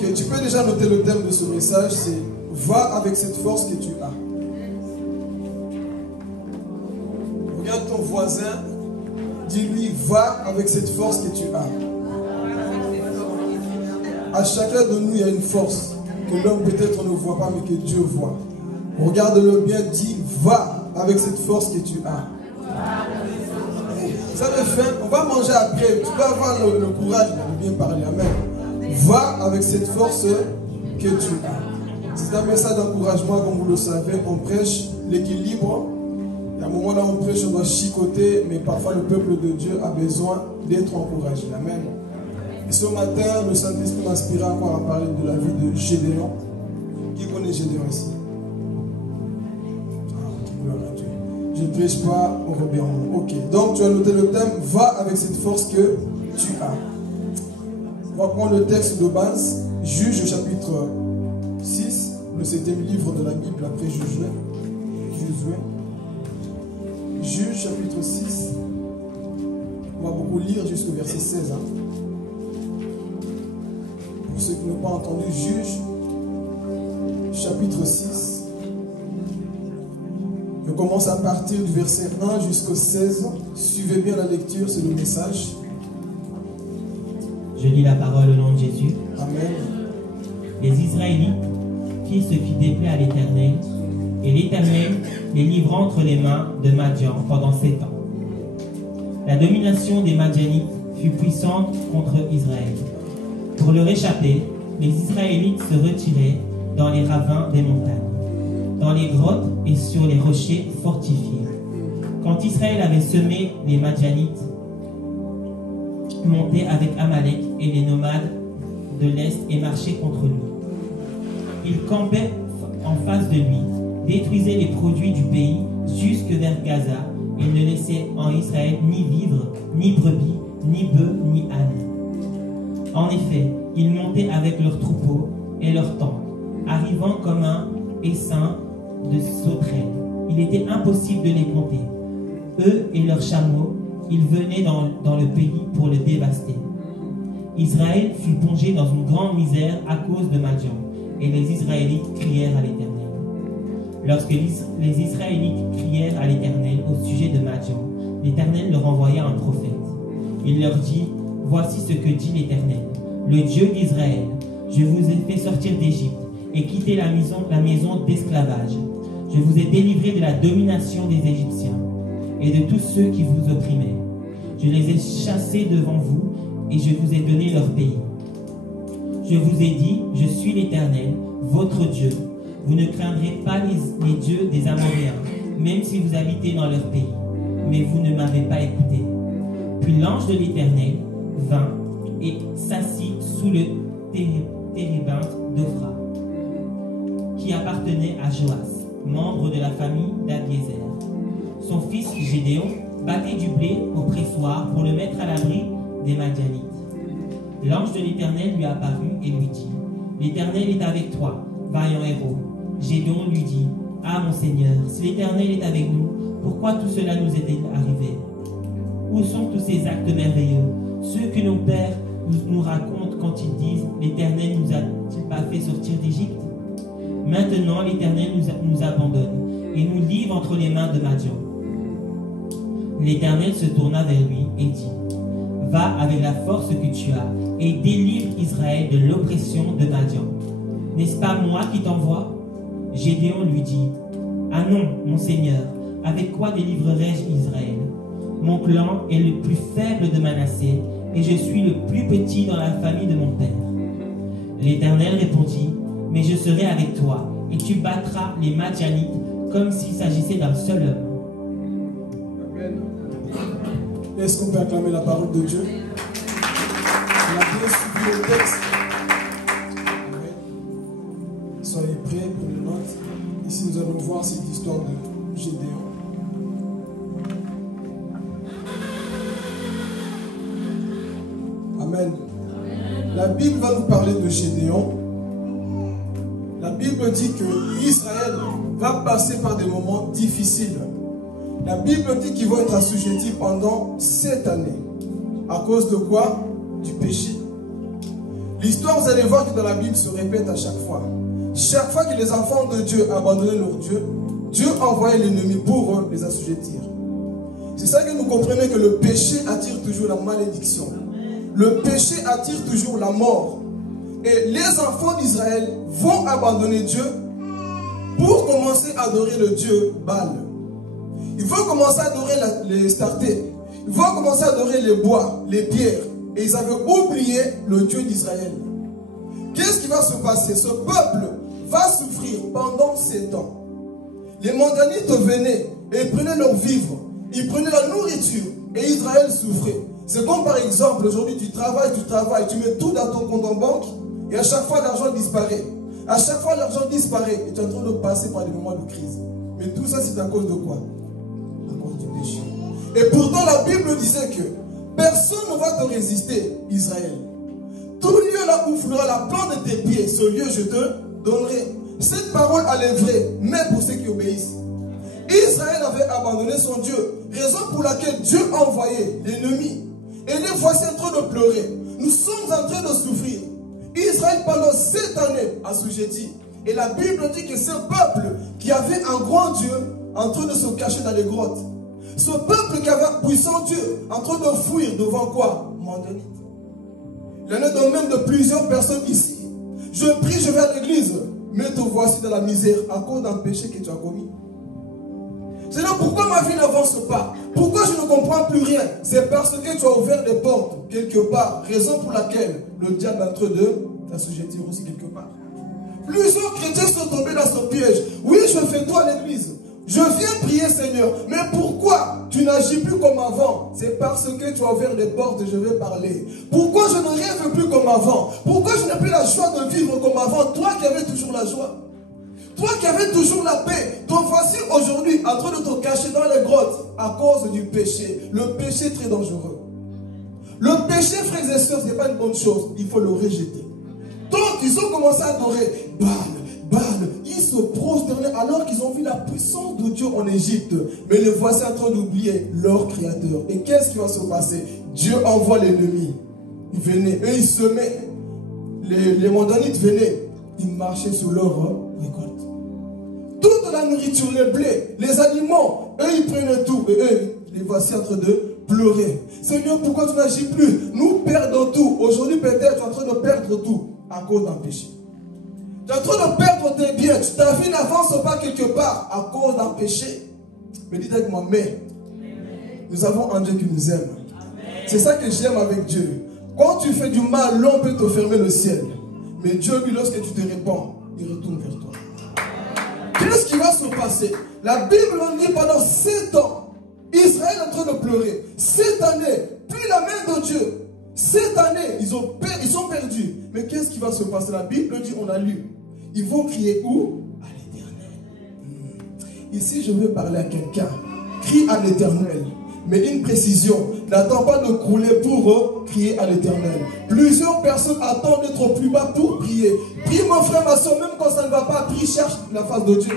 Ok, tu peux déjà noter le thème de ce message, c'est « Va avec cette force que tu as ». Regarde ton voisin, dis-lui « Va avec cette force que tu as ». À chacun de nous, il y a une force que l'homme peut-être ne voit pas, mais que Dieu voit. Regarde-le bien, dis « Va avec cette force que tu as ». Ça me fait, on va manger après, tu dois avoir le courage de bien parler. Amen. Va avec cette force que tu as. C'est un message d'encouragement, comme vous le savez. On prêche l'équilibre. Il y a un moment là où on prêche, on doit chicoter, mais parfois le peuple de Dieu a besoin d'être encouragé. Amen. Et ce matin, le Saint-Esprit m'a inspiré encore à parler de la vie de Gédéon. Qui connaît Gédéon ici? Je ne prêche pas au rébellion. Ok. Donc tu as noté le thème. Va avec cette force que tu as. On va prendre le texte de base. Juge chapitre 6. Le 7e livre de la Bible après Josué. Juge chapitre 6. On va beaucoup lire jusqu'au verset 16. Pour ceux qui n'ont pas entendu, Juge chapitre 6. Je commence à partir du verset 1 jusqu'au 16. Suivez bien la lecture, c'est le message. Je lis la parole au nom de Jésus. Amen. Les Israélites firent ce qui déplaît à l'Éternel, et l'Éternel les livra entre les mains de Madian pendant 7 ans. La domination des Madianites fut puissante contre Israël. Pour leur échapper, les Israélites se retiraient dans les ravins des montagnes, dans les grottes et sur les rochers fortifiés. Quand Israël avait semé, les Madianites montaient avec Amalek et les nomades de l'Est et marchaient contre lui. Ils campaient en face de lui, détruisaient les produits du pays jusque vers Gaza et ne laissaient en Israël ni vivres, ni brebis, ni bœufs, ni ânes. En effet, ils montaient avec leurs troupeaux et leurs tentes, arrivant comme un essaim de sauterelles. Il était impossible de les compter. Eux et leurs chameaux, ils venaient dans le pays pour le dévaster. Israël fut plongé dans une grande misère à cause de Madian, et les Israélites crièrent à l'Éternel. Lorsque les Israélites crièrent à l'Éternel au sujet de Madian, l'Éternel leur envoya un prophète. Il leur dit, « Voici ce que dit l'Éternel, le Dieu d'Israël. Je vous ai fait sortir d'Égypte et quitter la maison d'esclavage. Je vous ai délivré de la domination des Égyptiens et de tous ceux qui vous opprimaient. Je les ai chassés devant vous et je vous ai donné leur pays. Je vous ai dit, je suis l'Éternel, votre Dieu. Vous ne craindrez pas les dieux des Amoréens, même si vous habitez dans leur pays. Mais vous ne m'avez pas écouté. » Puis l'ange de l'Éternel vint et s'assit sous le térébinthe d'Ophra, qui appartenait à Joas, membre de la famille d'Abiézer. Son fils Gédéon battait du blé au pressoir pour le mettre à l'abri des Madianites. L'ange de l'Éternel lui apparut et lui dit, « L'Éternel est avec toi, vaillant héros. » Gédéon lui dit, « Ah mon Seigneur, si l'Éternel est avec nous, pourquoi tout cela nous est-il arrivé? Où sont tous ces actes merveilleux, ceux que nos pères nous racontent quand ils disent, « L'Éternel nous a-t-il pas fait sortir d'Égypte? » Maintenant l'Éternel nous abandonne et nous livre entre les mains de Madian. L'Éternel se tourna vers lui et dit, « Va avec la force que tu as et délivre Israël de l'oppression de Madian. N'est-ce pas moi qui t'envoie? » Gédéon lui dit, « Ah non, mon Seigneur, avec quoi délivrerai-je Israël? Mon clan est le plus faible de Manassé et je suis le plus petit dans la famille de mon père. » L'Éternel répondit, « Mais je serai avec toi et tu battras les Madianites comme s'il s'agissait d'un seul homme. » Est-ce qu'on peut acclamer la parole de Dieu? On a bien suivi le texte. Soyez prêts pour les notes. Ici, nous allons voir cette histoire de Gédéon. Amen. La Bible va nous parler de Gédéon. La Bible dit que Israël va passer par des moments difficiles. La Bible dit qu'ils vont être assujettis pendant 7 années. À cause de quoi? Du péché. L'histoire, vous allez voir que dans la Bible se répète à chaque fois. Chaque fois que les enfants de Dieu abandonnaient leur Dieu, Dieu envoyait l'ennemi pour les assujettir. C'est ça que nous comprenons, que le péché attire toujours la malédiction. Le péché attire toujours la mort. Et les enfants d'Israël vont abandonner Dieu pour commencer à adorer le Dieu Baal. Ils vont commencer à adorer les startés. Ils vont commencer à adorer les bois, les pierres. Et ils avaient oublié le Dieu d'Israël. Qu'est-ce qui va se passer? Ce peuple va souffrir pendant 7 ans. Les Madianites venaient et prenaient leur vivre. Ils prenaient la nourriture et Israël souffrait. C'est comme par exemple, aujourd'hui tu travailles, tu mets tout dans ton compte en banque et à chaque fois l'argent disparaît. À chaque fois l'argent disparaît et tu es en train de passer par des moments de crise. Mais tout ça c'est à cause de quoi? À cause du péché. Et pourtant la Bible disait que personne ne va te résister, Israël. Tout lieu là où fleurit la plante de tes pieds, ce lieu je te donnerai. Cette parole elle est vraie, mais pour ceux qui obéissent. Israël avait abandonné son Dieu, raison pour laquelle Dieu a envoyé l'ennemi. Et les voici en train de pleurer. Nous sommes en train de souffrir. Israël pendant 7 années assujetti. Et la Bible dit que ce peuple qui avait un grand Dieu en train de se cacher dans les grottes. Ce peuple qui avait un puissant Dieu en train de fuir devant quoi? Madianite. Il y en a de même de plusieurs personnes ici. Je prie, je vais à l'église, mais te voici dans la misère à cause d'un péché que tu as commis. Seigneur, pourquoi ma vie n'avance pas? Pourquoi je ne comprends plus rien? C'est parce que tu as ouvert des portes quelque part, raison pour laquelle le diable est en train de t'assujettir aussi quelque part. Plusieurs chrétiens sont tombés dans ce piège. Oui, je fais tout à l'église. Je viens prier, Seigneur. Mais pourquoi tu n'agis plus comme avant? C'est parce que tu as ouvert des portes et je vais parler. Pourquoi je ne rêve plus comme avant? Pourquoi je n'ai plus la joie de vivre comme avant? Toi qui avais toujours la joie. Toi qui avais toujours la paix. Donc voici aujourd'hui en train de te cacher dans les grottes à cause du péché. Le péché est très dangereux. Le péché, frères et sœurs, ce n'est pas une bonne chose. Il faut le rejeter. Donc ils ont commencé à adorer Baal. Ils se prosternaient alors qu'ils ont vu la puissance de Dieu en Égypte. Mais les voici en train d'oublier leur créateur. Et qu'est-ce qui va se passer? Dieu envoie l'ennemi. Ils venaient, eux ils semaient. Les Madianites venaient. Ils marchaient sur leur récolte. Toute la nourriture, les blés, les aliments, eux ils prenaient tout. Et eux, les voici en train de pleurer. Seigneur, pourquoi tu n'agis plus? Nous perdons tout. Aujourd'hui peut-être tu es en train de perdre tout à cause d'un péché. Tu es en train de perdre tes biens. Ta vie n'avance pas quelque part à cause d'un péché. Mais dites avec moi, mais nous avons un Dieu qui nous aime. C'est ça que j'aime avec Dieu. Quand tu fais du mal, l'homme peut te fermer le ciel. Mais Dieu, lui, lorsque tu te répands, il retourne vers toi. Qu'est-ce qui va se passer? La Bible en dit pendant 7 ans, Israël est en train de pleurer. 7 années, puis la main de Dieu. 7 années, ils sont perdus. Mais qu'est-ce qui va se passer? La Bible dit, on a lu. Ils vont crier où? À l'Éternel. Ici, je veux parler à quelqu'un. Crie à l'Éternel. Mais une précision, n'attends pas de crouler pour crier à l'Éternel. Plusieurs personnes attendent d'être plus bas pour prier. Prie mon frère, ma soeur, même quand ça ne va pas, prie, cherche la face de Dieu.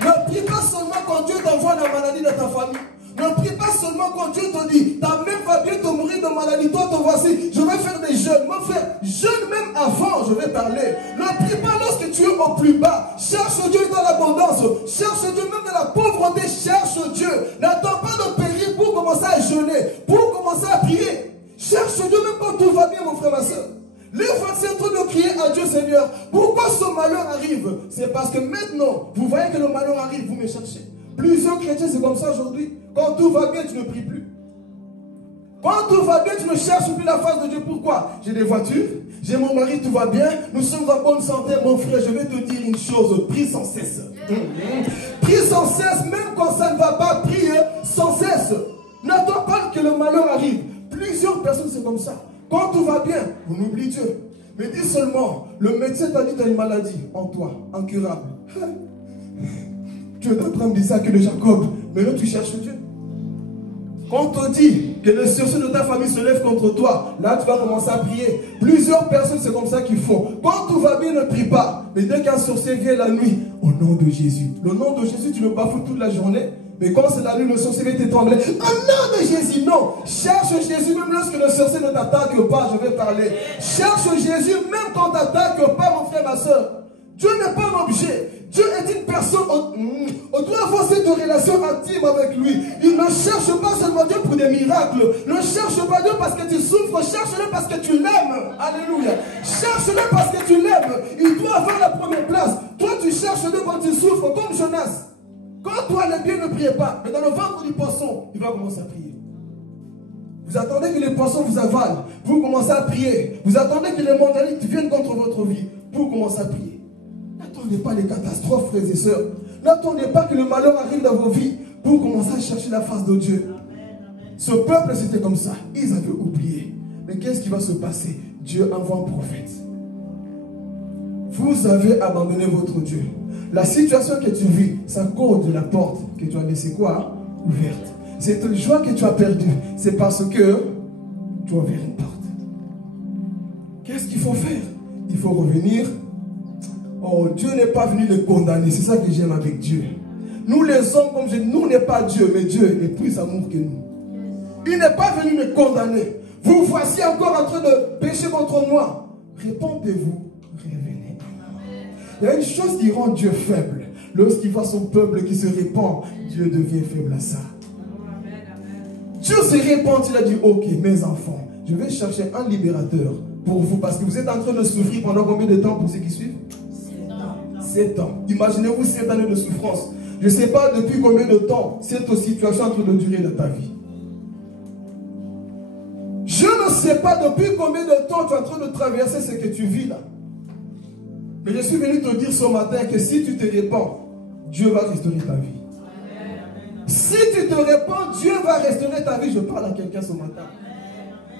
Ne prie pas seulement quand Dieu t'envoie la maladie dans ta famille. Ne prie pas seulement quand Dieu te dit, ta mère va bientôt mourir de maladie, toi te voici, je vais faire des jeûnes. Mon frère, jeûne même avant, je vais parler. Ne prie pas lorsque tu es au plus bas. Cherche Dieu dans l'abondance. Cherche Dieu même dans la pauvreté. Cherche Dieu. N'attends pas de périr pour commencer à jeûner, pour commencer à prier. Cherche Dieu même quand tout va bien, mon frère, ma soeur. Les voici en train de crier à Dieu, Seigneur. Pourquoi ce malheur arrive? C'est parce que maintenant, vous voyez que le malheur arrive, vous me cherchez. Plusieurs chrétiens, c'est comme ça aujourd'hui. Quand tout va bien, tu ne pries plus. Quand tout va bien, tu ne cherches plus la face de Dieu. Pourquoi? J'ai des voitures, j'ai mon mari, tout va bien, nous sommes en bonne santé. Mon frère, je vais te dire une chose, prie sans cesse. Prie sans cesse, même quand ça ne va pas, prie sans cesse. N'attends pas que le malheur arrive. Plusieurs personnes, c'est comme ça. Quand tout va bien, on oublie Dieu. Mais dis seulement, le médecin t'a dit que tu as une maladie en toi, incurable. Tu es en train de dire que de Jacob, mais là tu cherches Dieu. Quand on te dit que les sorciers de ta famille se lèvent contre toi, là tu vas commencer à prier. Plusieurs personnes, c'est comme ça qu'ils font. Quand tout va bien, ne prie pas. Mais dès qu'un sorcier vient la nuit, au nom de Jésus. Le nom de Jésus, tu le bafoues toute la journée. Mais quand c'est la nuit, le sorcier va t'étrangler. Au nom de Jésus, non. Cherche Jésus, même lorsque le sorcier ne t'attaque pas, je vais parler. Cherche Jésus, même quand t'attaque pas, mon frère, ma soeur. Dieu n'est pas un objet. Dieu est une personne. On doit avoir cette relation intime avec lui. Il ne cherche pas seulement Dieu pour des miracles. Ne cherche pas Dieu parce que tu souffres. Cherche-le parce que tu l'aimes. Alléluia. Cherche-le parce que tu l'aimes. Il doit avoir la première place. Toi, tu cherches Dieu quand tu souffres, comme Jonas. Quand toi, les biens ne priez pas, mais dans le ventre du poisson, il va commencer à prier. Vous attendez que les poissons vous avalent. Vous commencez à prier. Vous attendez que les mondialistes viennent contre votre vie. Vous commencez à prier. N'attendez pas les catastrophes, frères et sœurs. N'attendez pas que le malheur arrive dans vos vies pour commencer à chercher la face de Dieu. Ce peuple, c'était comme ça. Ils avaient oublié. Mais qu'est-ce qui va se passer? Dieu envoie un prophète. Vous avez abandonné votre Dieu. La situation que tu vis, c'est à cause de la porte que tu as laissée quoi? Ouverte. Cette joie que tu as perdue, c'est parce que tu as ouvert une porte. Qu'est-ce qu'il faut faire? Il faut revenir. Oh, Dieu n'est pas venu les condamner. C'est ça que j'aime avec Dieu. Nous les hommes, comme je dis, nous n'est pas Dieu, mais Dieu est plus amour que nous. Il n'est pas venu les condamner. Vous voici encore en train de pécher contre moi. Répondez-vous, revenez. Il y a une chose qui rend Dieu faible. Lorsqu'il voit son peuple qui se répand, Dieu devient faible à ça. Dieu s'est répandu, il a dit, ok, mes enfants, je vais chercher un libérateur pour vous, parce que vous êtes en train de souffrir pendant combien de temps pour ceux qui suivent? 7 ans. Imaginez-vous 7 années de souffrance. Je ne sais pas depuis combien de temps cette situation est en train de durer dans ta vie. Je ne sais pas depuis combien de temps tu es en train de traverser ce que tu vis là. Mais je suis venu te dire ce matin que si tu te répands, Dieu va restaurer ta vie. Si tu te répands, Dieu va restaurer ta vie. Je parle à quelqu'un ce matin.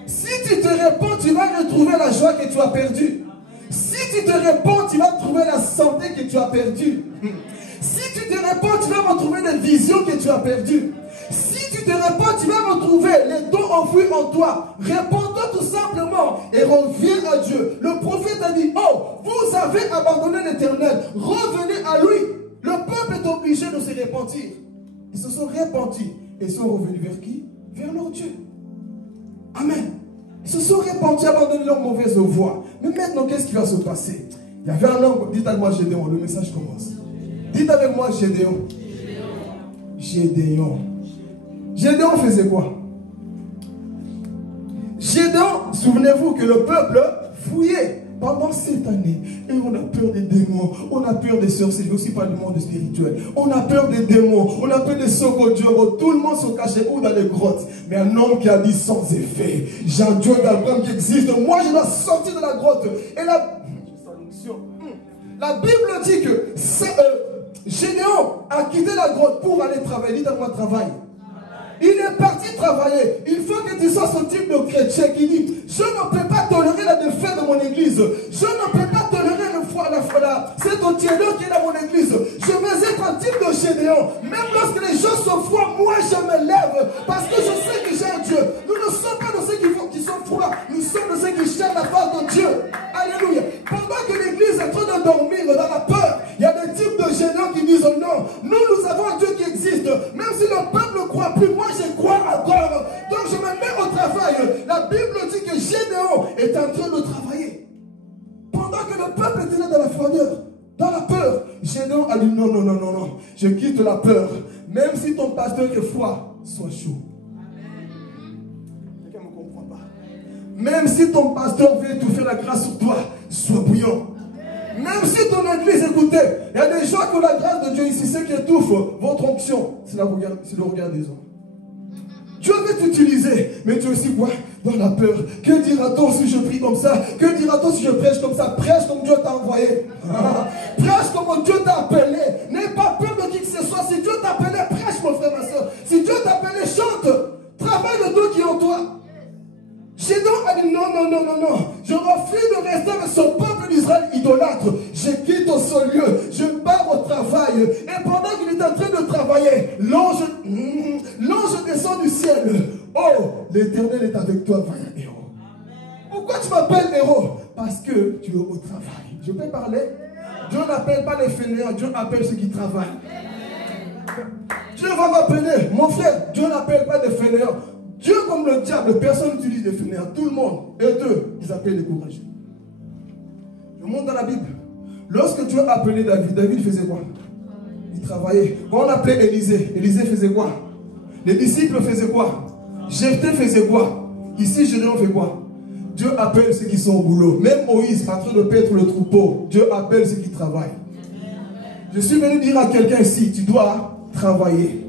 Si tu te répands, tu vas retrouver la joie que tu as perdue. Si tu te répands, tu vas trouver la santé que tu as perdue. Si tu te répands, tu vas retrouver les visions que tu as perdues. Si tu te répands, tu vas retrouver les dons enfouis en toi. Réponds-toi tout simplement et reviens à Dieu. Le prophète a dit, oh, vous avez abandonné l'Éternel. Revenez à lui. Le peuple est obligé de se repentir. Ils se sont repentis et sont revenus vers qui? Vers leur Dieu. Amen. Ils se sont repentis, abandonnés leur mauvaise voie. Mais maintenant, qu'est-ce qui va se passer? Il y avait un homme, dites avec moi Gédéon, le message commence. Dites avec moi Gédéon. Gédéon. Gédéon faisait quoi? Gédéon, souvenez-vous que le peuple fouillait pendant cette année. Et on a peur des démons, on a peur des sorciers, je ne aussi pas du monde spirituel. On a peur des démons, on a peur des sokodjoro. Tout le monde se cachait où? Dans les grottes. Mais un homme qui a dit sans effet, j'ai un Dieu d'Abraham qui existe, moi je dois sortir de la grotte. Et la Bible dit que Gédéon a quitté la grotte pour aller travailler. Dites-moi travail. Il est parti travailler. Il faut que tu sois ce type de chrétien qui dit, je ne peux pas tolérer la défaite de mon église. Je ne peux pas tolérer cette tiédeur qui est dans mon église. Je veux être un type de Gédéon. Même lorsque les gens sont froids, moi je me lève. Parce que je sais que j'ai un Dieu. Nous ne sommes pas de ceux qui sont froids. Nous sommes de ceux qui cherchent la face de Dieu. Alléluia. Pendant que l'église est en train de dormir dans la peur, il y a des types de Gédéons qui disent, oh non, nous avons un Dieu qui existe. Même si le peuple ne croit plus, moi je crois encore. Donc je me mets au travail. La Bible dit que Gédéon est en train de travailler. Pendant que le peuple était là dans la froideur, dans la peur, Gédéon a dit non, non, non, non, non. Je quitte la peur. Même si ton pasteur est froid, sois chaud. Quelqu'un ne me comprend pas. Même si ton pasteur veut étouffer la grâce sur toi, sois bouillant. Même si ton église, écoutez, il y a des gens qui ont la grâce de Dieu ici, ceux qui étouffent votre onction, c'est le regard des hommes. Dieu veut t'utiliser, mais tu es aussi quoi? Dans la peur. Que dira-t-on si je prie comme ça? Que dira-t-on si je prêche comme ça? Prêche comme Dieu t'a envoyé. Prêche comme Dieu t'a appelé. N'aie pas peur de qui que ce soit. Si Dieu t'a appelé, prêche mon frère, ma soeur. Si Dieu t'a appelé, chante. Travaille le Dieu qui est en toi. Gédéon a dit non, non, non, non, non. Je refuse de rester avec ce peuple d'Israël idolâtre. Je quitte ce lieu. Je pars au travail. Et pendant qu'il est en train de travailler, l'ange descend du ciel. Oh, l'Éternel est avec toi, vaillant héros. Pourquoi tu m'appelles héros? Parce que tu es au travail. Je peux parler? Dieu n'appelle pas les fainéants, Dieu appelle ceux qui travaillent. Dieu va m'appeler. Mon frère, Dieu n'appelle pas des fainéants. Dieu, comme le diable, personne n'utilise des fainéants. Tout le monde, et eux, ils appellent les courageux. Je monte dans la Bible. Lorsque Dieu a appelé David, David faisait quoi? Il travaillait. Quand on appelait Élisée, Élisée faisait quoi? Les disciples faisaient quoi? Jephthé faisait quoi? Ici, Gédéon fait quoi? Dieu appelle ceux qui sont au boulot. Même Moïse, en train de paître le troupeau, Dieu appelle ceux qui travaillent. Je suis venu dire à quelqu'un ici, tu dois travailler.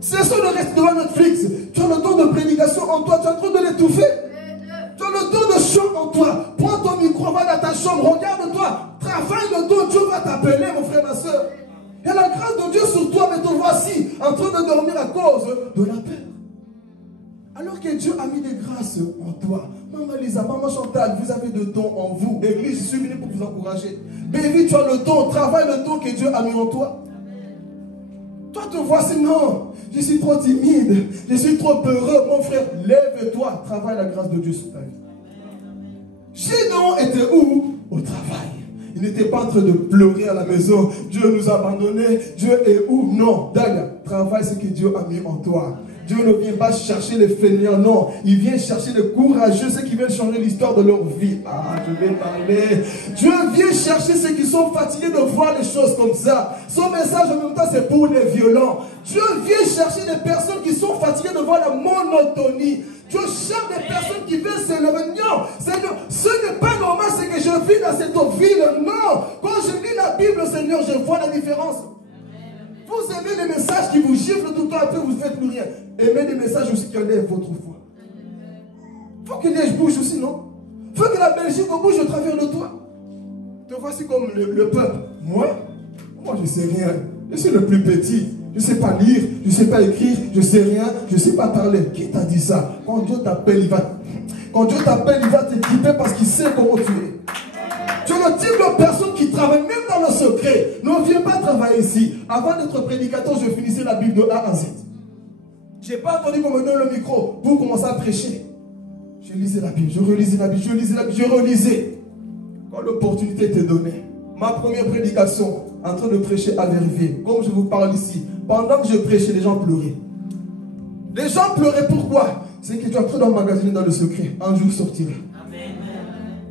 Cessons de rester devant Netflix. Tu as le don de prédication en toi, tu es en train de l'étouffer. Tu as le don de chant en toi. Prends ton micro, va dans ta chambre, regarde-toi. Travaille le don, Dieu va t'appeler, mon frère, ma soeur. Il y a la grâce de Dieu sur toi, mais te voici en train de dormir à cause de la peur. Alors que Dieu a mis des grâces en toi. Maman Lisa, Maman Chantal, vous avez de dons en vous. Église, je suis venu pour vous encourager. Baby, tu as le don, travaille le don que Dieu a mis en toi. Toi, te voici, non, je suis trop timide, je suis trop peureux. Mon frère, lève-toi, travaille la grâce de Dieu sur ta vie. Gédéon était où? Au travail. Il n'était pas en train de pleurer à la maison. Dieu nous a abandonnés. Dieu est où? Non. Dalia, travaille ce que Dieu a mis en toi. Dieu ne vient pas chercher les fainéants, non. Il vient chercher les courageux, ceux qui veulent changer l'histoire de leur vie. Ah, je vais parler. Dieu vient chercher ceux qui sont fatigués de voir les choses comme ça. Son message en même temps, c'est pour les violents. Dieu vient chercher des personnes qui sont fatiguées de voir la monotonie. Dieu cherche des personnes qui veulent s'élever. Non, Seigneur, ce n'est pas normal, c'est que je vis dans cette ville. Non, quand je lis la Bible, Seigneur, je vois la différence. Vous aimez les messages qui vous giflent tout le temps, après vous ne faites plus rien. Aimez des messages aussi qui enlèvent votre foi. Il faut que Liège bouge aussi, non? Il faut que la Belgique bouge au travers de toi. Te voici comme le peuple. Moi, je ne sais rien. Je suis le plus petit. Je ne sais pas lire, je ne sais pas écrire, je ne sais rien, je ne sais pas parler. Qui t'a dit ça? Quand Dieu t'appelle, il va t'équiper parce qu'il sait comment tu es. Tu es le type de personne qui travaille même dans le secret. Ne viens pas travailler ici. Avant d'être prédicateur, je finissais la Bible de A à Z. Je n'ai pas attendu qu'on me donne le micro pour commencer à prêcher. Je lisais la Bible, je relisais la Bible, je lisais la Bible, je relisais. Quand l'opportunité était donnée, ma première prédication, en train de prêcher à vérifier, comme je vous parle ici, pendant que je prêchais, les gens pleuraient. Les gens pleuraient pourquoi? C'est que tu es en train d'emmagasiner dans le secret. Un jour sortira.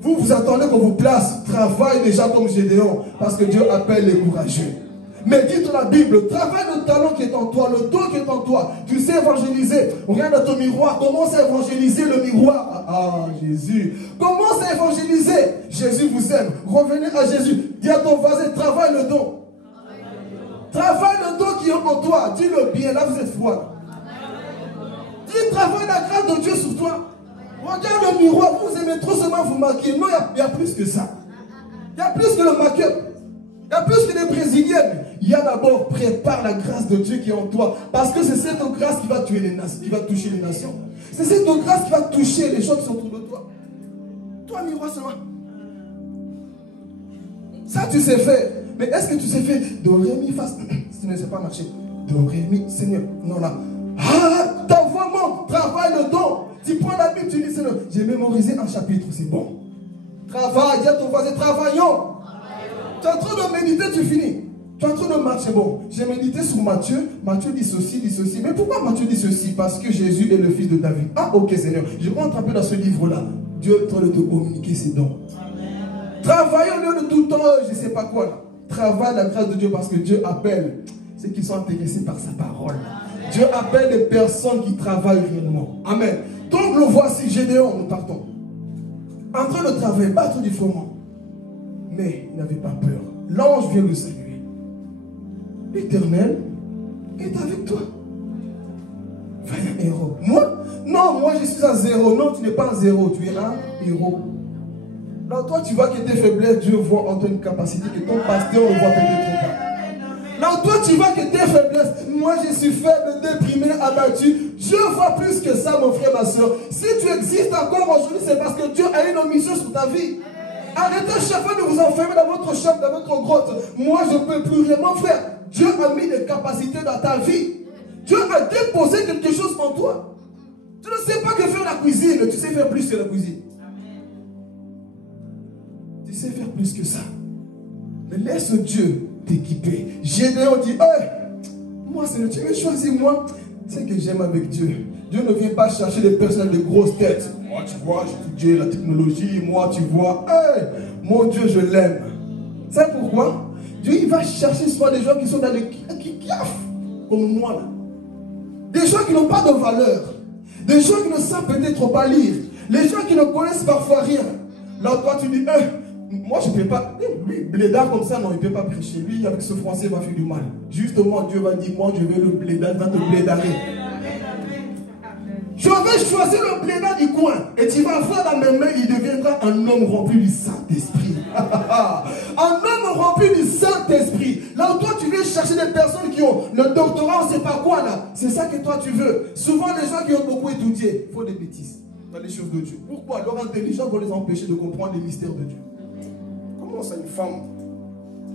Vous attendez qu'on vous place. Travaille déjà comme Gédéon. Parce que Dieu appelle les courageux. Médite la Bible. Travaille le talent qui est en toi. Le don qui est en toi. Tu sais évangéliser. Regarde dans ton miroir. Commence à évangéliser le miroir. Ah, Jésus. Commence à évangéliser. Jésus vous aime. Revenez à Jésus. Dis à ton voisin, travaille le don. Travaille le don qui est en toi. Dis-le bien. Là, vous êtes froid. Dis, travaille la grâce de Dieu sur toi. Regarde le miroir, vous aimez trop seulement vous maquiller. Non, il y a plus que ça. Il y a plus que le make-up. Il y a plus que les brésiliennes. Il y a d'abord, prépare la grâce de Dieu qui est en toi. Parce que c'est cette grâce qui va tuer les nations, qui va toucher les nations. C'est cette grâce qui va toucher les gens qui sont autour de toi. Toi, miroir seulement. Ça, tu sais faire. Mais est-ce que tu sais faire do, ré, mi, fa? Ça ne sait pas marcher. Do, ré, mi, Seigneur. Non, là. Ah, ta voix monte. Travaille le don. Tu prends la Bible, tu dis, Seigneur, j'ai mémorisé un chapitre, c'est bon. Travaille, dis à ton voisin, travaillons. Tu es en train de méditer, tu finis. Tu es en train de marcher, bon. J'ai médité sur Matthieu. Matthieu dit ceci, dit ceci. Mais pourquoi Matthieu dit ceci? Parce que Jésus est le fils de David. Ah, ok, Seigneur. Je rentre un peu dans ce livre-là. Dieu est en train de te communiquer ses dons. Travaille au lieu de tout le temps, je ne sais pas quoi. Là. Travaille la grâce de Dieu parce que Dieu appelle ceux qui sont intéressés par sa parole. Dieu appelle des personnes qui travaillent réellement. Amen. Donc le voici, Gédéon, nous partons. En train de travailler, battre du froment. Mais il n'avait pas peur. L'ange vient le saluer. L'Éternel est avec toi. Un héros. Moi? Non, moi je suis un zéro. Non, tu n'es pas un zéro, tu es un héros. Là, toi, tu vois que tes faiblesses, Dieu voit en toi une capacité que ton pasteur ne voit peut-être pas. Là, toi, tu vois que tes faiblesses, moi, je suis faible, déprimé, abattu. Dieu voit plus que ça, mon frère, ma soeur. Si tu existes encore aujourd'hui, c'est parce que Dieu a une mission sur ta vie. Arrêtez chaque fois de vous enfermer dans votre chambre, dans votre grotte. Moi, je ne peux plus rien, mon frère. Dieu a mis des capacités dans ta vie. Dieu a déposé quelque chose en toi. Tu ne sais pas que faire la cuisine, tu sais faire plus que la cuisine. Tu sais faire plus que ça. Mais laisse Dieu t'équiper. Gédéon dit, hey, Moi, Seigneur, tu veux choisir moi. C'est que j'aime avec Dieu. Dieu ne vient pas chercher des personnes avec de grosses têtes. Moi, tu vois, j'étudie la technologie. Moi, tu vois, hey, mon Dieu, je l'aime. C'est pourquoi Dieu, il va chercher souvent des gens qui sont dans les qui kiffent, comme moi là. Des gens qui n'ont pas de valeur. Des gens qui ne savent peut-être pas lire. Les gens qui ne connaissent parfois rien. Là, toi, tu dis, moi, je ne peux pas. Lui, blédard comme ça, non, il ne peut pas prêcher. Lui, avec ce français, il va faire du mal. Justement, Dieu va dire, moi, je vais le blédard, il va te blédarer. Je vais choisir le blédard du coin. Et tu vas voir dans mes mains, il deviendra un homme rempli du Saint-Esprit. Un homme rempli du Saint-Esprit. Là où toi, tu viens chercher des personnes qui ont le doctorat, on ne sait pas quoi là. C'est ça que toi, tu veux. Souvent, les gens qui ont beaucoup étudié font des bêtises dans les choses de Dieu. Pourquoi? Leur intelligence va les empêcher de comprendre les mystères de Dieu. Comment ça, une femme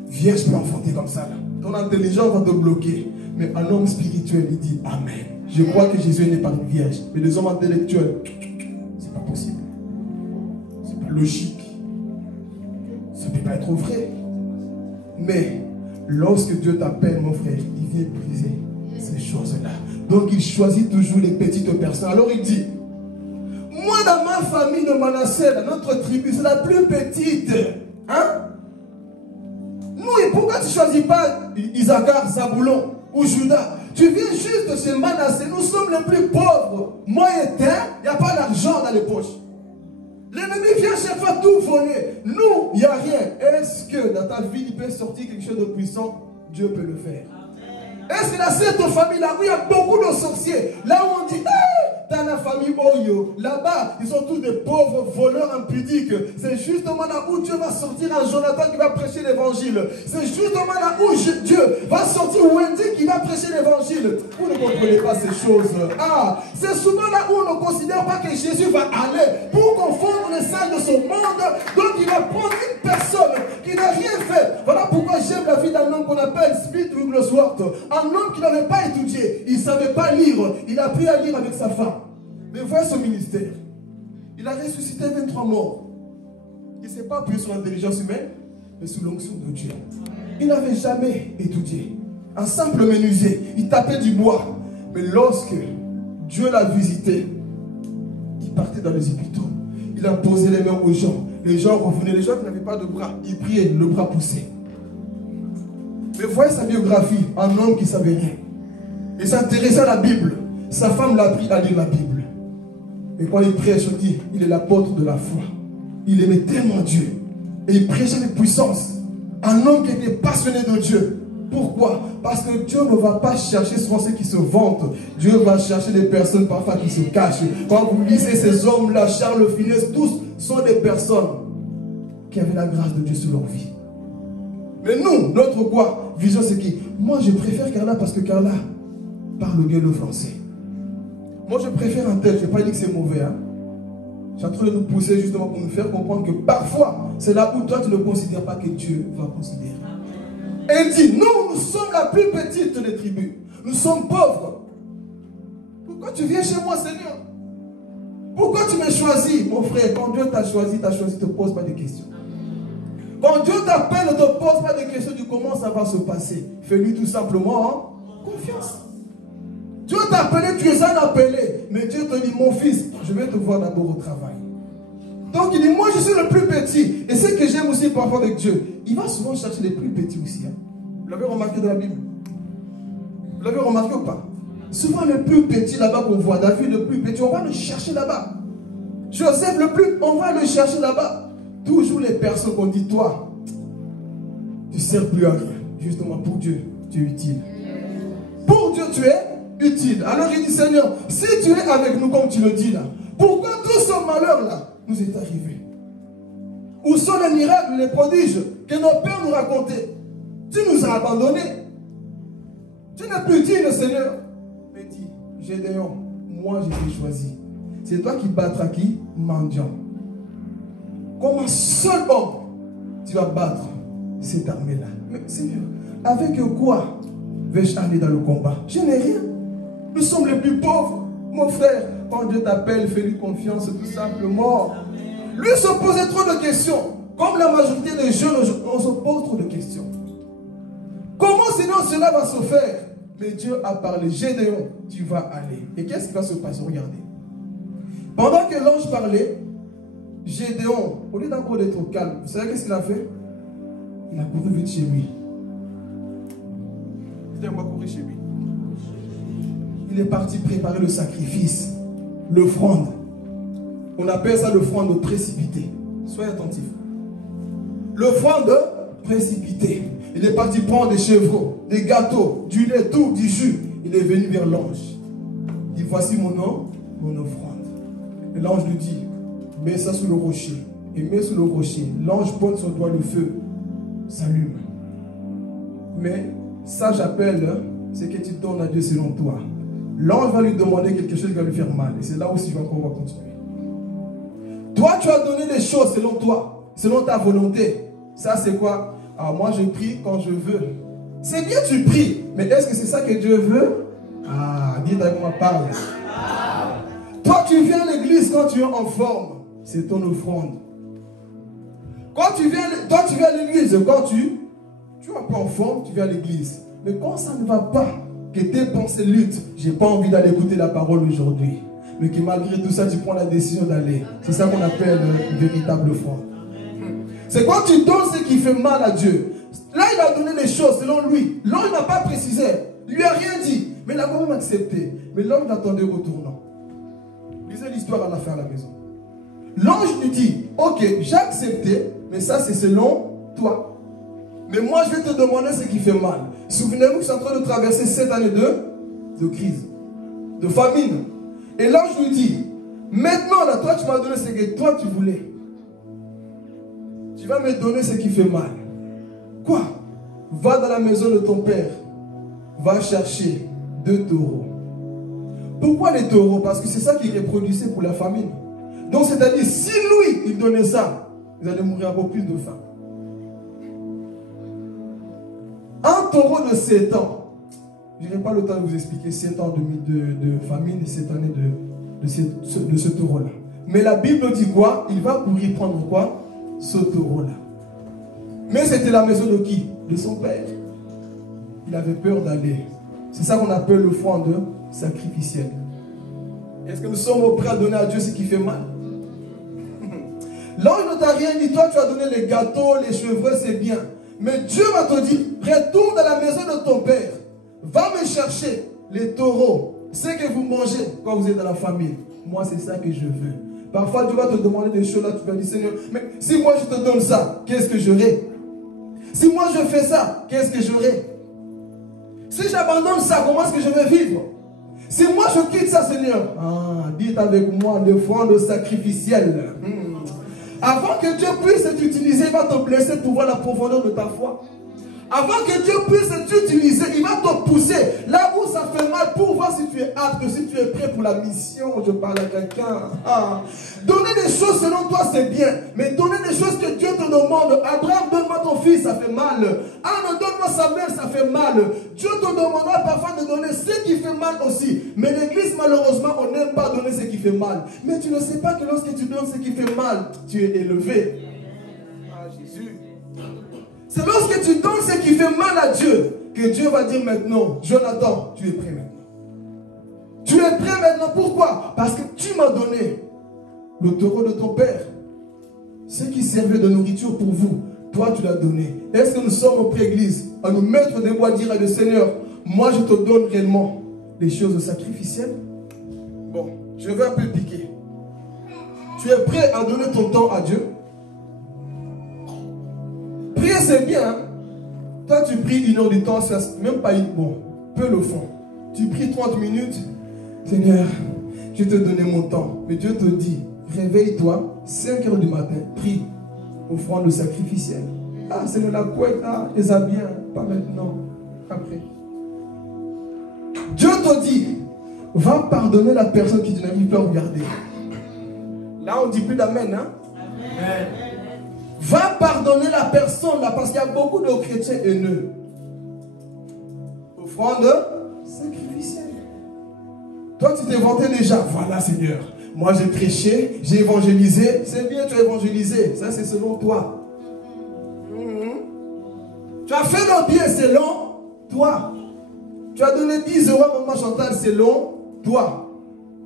vierge peut enfanter comme ça là? Ton intelligence va te bloquer. Mais un homme spirituel, il dit Amen. Je crois que Jésus n'est pas une vierge. Mais les hommes intellectuels, c'est pas possible. C'est pas logique. Ça ne peut pas être vrai. Mais lorsque Dieu t'appelle, mon frère, il vient briser ces choses-là. Donc il choisit toujours les petites personnes. Alors il dit, moi dans ma famille de Manassé, dans notre tribu, c'est la plus petite. Hein? Nous, et pourquoi tu ne choisis pas Isaacar, Zaboulon ou Judas? Tu viens juste de chez Manassé. Nous sommes les plus pauvres. Moyen terme, il n'y a pas d'argent dans les poches. L'ennemi vient chaque fois tout voler. Nous, il n'y a rien. Est-ce que dans ta vie, il peut sortir quelque chose de puissant? Dieu peut le faire. Est-ce que dans cette famille-là, où il y a beaucoup de sorciers, là où on dit, hey, dans la famille Oyo, là-bas, ils sont tous des pauvres voleurs impudiques. C'est justement là où Dieu va sortir un Jonathan qui va prêcher l'évangile. C'est justement là où Dieu va sortir Wendy qui va prêcher l'évangile. Vous ne comprenez pas ces choses. Ah, c'est souvent là où on ne considère pas que Jésus va aller pour confondre les salles de ce monde. Donc il va prendre une personne qui n'a rien fait. Voilà pourquoi j'aime la vie d'un homme qu'on appelle Smith Wigglesworth. Un homme qui n'avait pas étudié, il ne savait pas lire, il a appris à lire avec sa femme. Mais voyez son ministère. Il a ressuscité 23 morts. Il ne s'est pas appuyé sur l'intelligence humaine, mais sous l'onction de Dieu. Il n'avait jamais étudié. Un simple menuisier, il tapait du bois. Mais lorsque Dieu l'a visité, il partait dans les hôpitaux. Il a posé les mains aux gens. Les gens revenaient, les gens qui n'avaient pas de bras, ils priaient, le bras poussé. Mais voyez sa biographie, un homme qui ne savait rien. Il s'intéressait à la Bible. Sa femme l'a appris à lire la Bible. Et quand il prêche, on dit, il est l'apôtre de la foi. Il aimait tellement Dieu. Et il prêchait avec puissance. Un homme qui était passionné de Dieu. Pourquoi? Parce que Dieu ne va pas chercher souvent ceux qui se vantent. Dieu va chercher des personnes parfois qui se cachent. Quand vous lisez ces hommes-là, Charles Finesse, tous sont des personnes qui avaient la grâce de Dieu sur leur vie. Mais nous, notre quoi? Vision, c'est qui? Moi, je préfère Carla parce que Carla parle bien le français. Moi, je préfère un tel. Je n'ai pas dit que c'est mauvais. Hein? Je suis en train de nous pousser justement pour nous faire comprendre que parfois, c'est là où toi, tu ne considères pas que Dieu va considérer. Et il dit, nous sommes la plus petite des tribus. Nous sommes pauvres. Pourquoi tu viens chez moi, Seigneur? Pourquoi tu m'as choisi? Mon frère, quand Dieu t'a choisi, ne te pose pas de questions. Quand Dieu t'appelle, ne te pose pas de questions du comment ça va se passer. Fais-lui tout simplement confiance. Dieu t'a appelé, tu es un appelé. Mais Dieu te dit, mon fils, je vais te voir d'abord au travail. Donc il dit, moi je suis le plus petit. Et ce que j'aime aussi parfois avec Dieu, il va souvent chercher les plus petits aussi. Hein. Vous l'avez remarqué dans la Bible? Vous l'avez remarqué ou pas? Souvent le plus petit là-bas qu'on voit, David le plus petit, on va le chercher là-bas. Joseph le plus, on va le chercher là-bas. Toujours les personnes qu'on dit, toi, tu ne sers plus à rien. Justement, pour Dieu, tu es utile. Pour Dieu, tu es utile. Alors il dit, Seigneur, si tu es avec nous comme tu le dis là, pourquoi tout ce malheur là nous est arrivé? Où sont les miracles, les prodiges que nos pères nous racontaient? Tu nous as abandonnés. Tu n'es plus digne, Seigneur. Mais dis, Gédéon, moi je t'ai choisi. C'est toi qui battras qui? Mendiant. Comme un seul homme, tu vas battre cette armée-là. Mais Seigneur, avec quoi vais-je aller dans le combat? Je n'ai rien. Nous sommes les plus pauvres. Mon frère, quand Dieu t'appelle, fais-lui confiance tout simplement. Lui se posait trop de questions. Comme la majorité des jeunes, on se pose trop de questions. Comment sinon cela va se faire? Mais Dieu a parlé. Gédéon, tu vas aller. Et qu'est-ce qui va se passer? Regardez. Pendant que l'ange parlait, Gédéon, au lieu d'abord d'être calme, vous savez qu'est-ce qu'il a fait? Il a couru vite chez lui. Il a couru chez lui. Il est parti préparer le sacrifice, l'offrande. On appelle ça l'offrande précipitée. Soyez attentifs. L'offrande précipitée. Il est parti prendre des chevreaux, des gâteaux, du lait, tout, du jus. Il est venu vers l'ange. Il dit, voici mon nom, mon offrande. Et l'ange lui dit, mets ça sous le rocher. Et mets sous le rocher. L'ange pointe son doigt, le feu s'allume. Mais ça, j'appelle, c'est que tu donnes à Dieu selon toi. L'ange va lui demander quelque chose qui va lui faire mal. Et c'est là aussi qu'on va continuer. Toi, tu as donné les choses selon toi, selon ta volonté. Ça, c'est quoi? Alors, moi, je prie quand je veux. C'est bien, tu pries. Mais est-ce que c'est ça que Dieu veut? Ah, dites avec moi, parle. Toi, tu viens à l'église quand tu es en forme. C'est ton offrande. Quand tu viens, toi, tu viens à l'église quand tu es un peu en forme, tu viens à l'église. Mais quand ça ne va pas, que tes pensées luttent, j'ai pas envie d'aller écouter la parole aujourd'hui. Mais que malgré tout ça, tu prends la décision d'aller. C'est ça qu'on appelle une véritable offrande. C'est quand tu donnes ce qui fait mal à Dieu. Là, il a donné les choses selon lui. L'ange n'a pas précisé. Il lui a rien dit. Mais il a quand même accepté. Mais l'ange l'attendait au tournant. Lisez l'histoire à la fin à la maison. L'ange lui dit, ok, j'ai accepté, mais ça c'est selon toi. Mais moi je vais te demander ce qui fait mal. Souvenez-vous que je suis en train de traverser cette année de crise, de famine. Et l'ange lui dit, maintenant là, toi tu m'as donné ce que toi tu voulais. Tu vas me donner ce qui fait mal. Quoi? Va dans la maison de ton père. Va chercher 2 taureaux. Pourquoi les taureaux? Parce que c'est ça qui reproduisait pour la famine. Donc c'est-à-dire, si lui, il donnait ça, vous allez mourir un peu plus de faim. Un taureau de 7 ans, je n'ai pas le temps de vous expliquer 7 ans de famine et 7 années de ce taureau-là. Mais la Bible dit quoi? Il va courir prendre quoi? Ce taureau-là. Mais c'était la maison de qui? De son père. Il avait peur d'aller. C'est ça qu'on appelle l'offrande sacrificielle. Est-ce que nous sommes prêts à donner à Dieu ce qui fait mal? L'ange ne t'a rien dit. Toi, tu as donné les gâteaux, les cheveux, c'est bien. Mais Dieu va te dire, retourne à la maison de ton père. Va me chercher les taureaux. Ce que vous mangez quand vous êtes dans la famille. Moi, c'est ça que je veux. Parfois, Dieu va te demander des choses là. Tu vas dire, Seigneur, mais si moi je te donne ça, qu'est-ce que j'aurai? Si moi je fais ça, qu'est-ce que j'aurai? Si j'abandonne ça, comment est-ce que je vais vivre? Si moi je quitte ça, Seigneur, dites avec moi, l'offrande sacrificielle. Avant que Dieu puisse t'utiliser, il va te blesser pour voir la profondeur de ta foi. Avant que Dieu puisse t'utiliser, il va te pousser là où ça fait mal pour voir si tu es apte, si tu es prêt pour la mission. Je parle à quelqu'un. Donner des choses selon toi, c'est bien. Mais donner des choses que Dieu te demande. Abraham, donne-moi ton fils, ça fait mal. Anne, donne-moi sa mère, ça fait mal. Dieu te demandera parfois de donner ce qui fait mal aussi. Mais l'église, malheureusement, on n'aime pas donner ce qui fait mal. Mais tu ne sais pas que lorsque tu donnes ce qui fait mal, tu es élevé. Jésus. C'est lorsque tu donnes ce qui fait mal à Dieu que Dieu va dire maintenant, Jonathan, tu es prêt maintenant. Tu es prêt maintenant, pourquoi? Parce que tu m'as donné le taureau de ton père. Ce qui servait de nourriture pour vous, toi tu l'as donné. Est-ce que nous sommes prêts, église, à nous mettre des voix, dire à le Seigneur, moi je te donne réellement les choses sacrificielles? Bon, je vais un peu piquer. Tu es prêt à donner ton temps à Dieu? Prier c'est bien. Hein? Toi tu pries 1 heure du temps, c'est même pas bon, peu le fond. Tu pries 30 minutes. Seigneur, je te donné mon temps. Mais Dieu te dit, réveille-toi, 5 heures du matin, prie, offrande sacrificielle. Ah, c'est de la couette, et ça vient, pas maintenant, après. Dieu te dit, va pardonner la personne qui n'arrive pas à regarder. Là, on ne dit plus d'amen, hein? Amen. Va pardonner la personne là, parce qu'il y a beaucoup de chrétiens haineux. Offrande sacrificielle. Toi, tu t'es vanté déjà. Voilà, Seigneur. Moi, j'ai prêché, j'ai évangélisé. C'est bien, tu as évangélisé. Ça, c'est selon toi. Tu as fait le bien selon toi. Tu as donné 10 euros à Maman Chantal selon toi.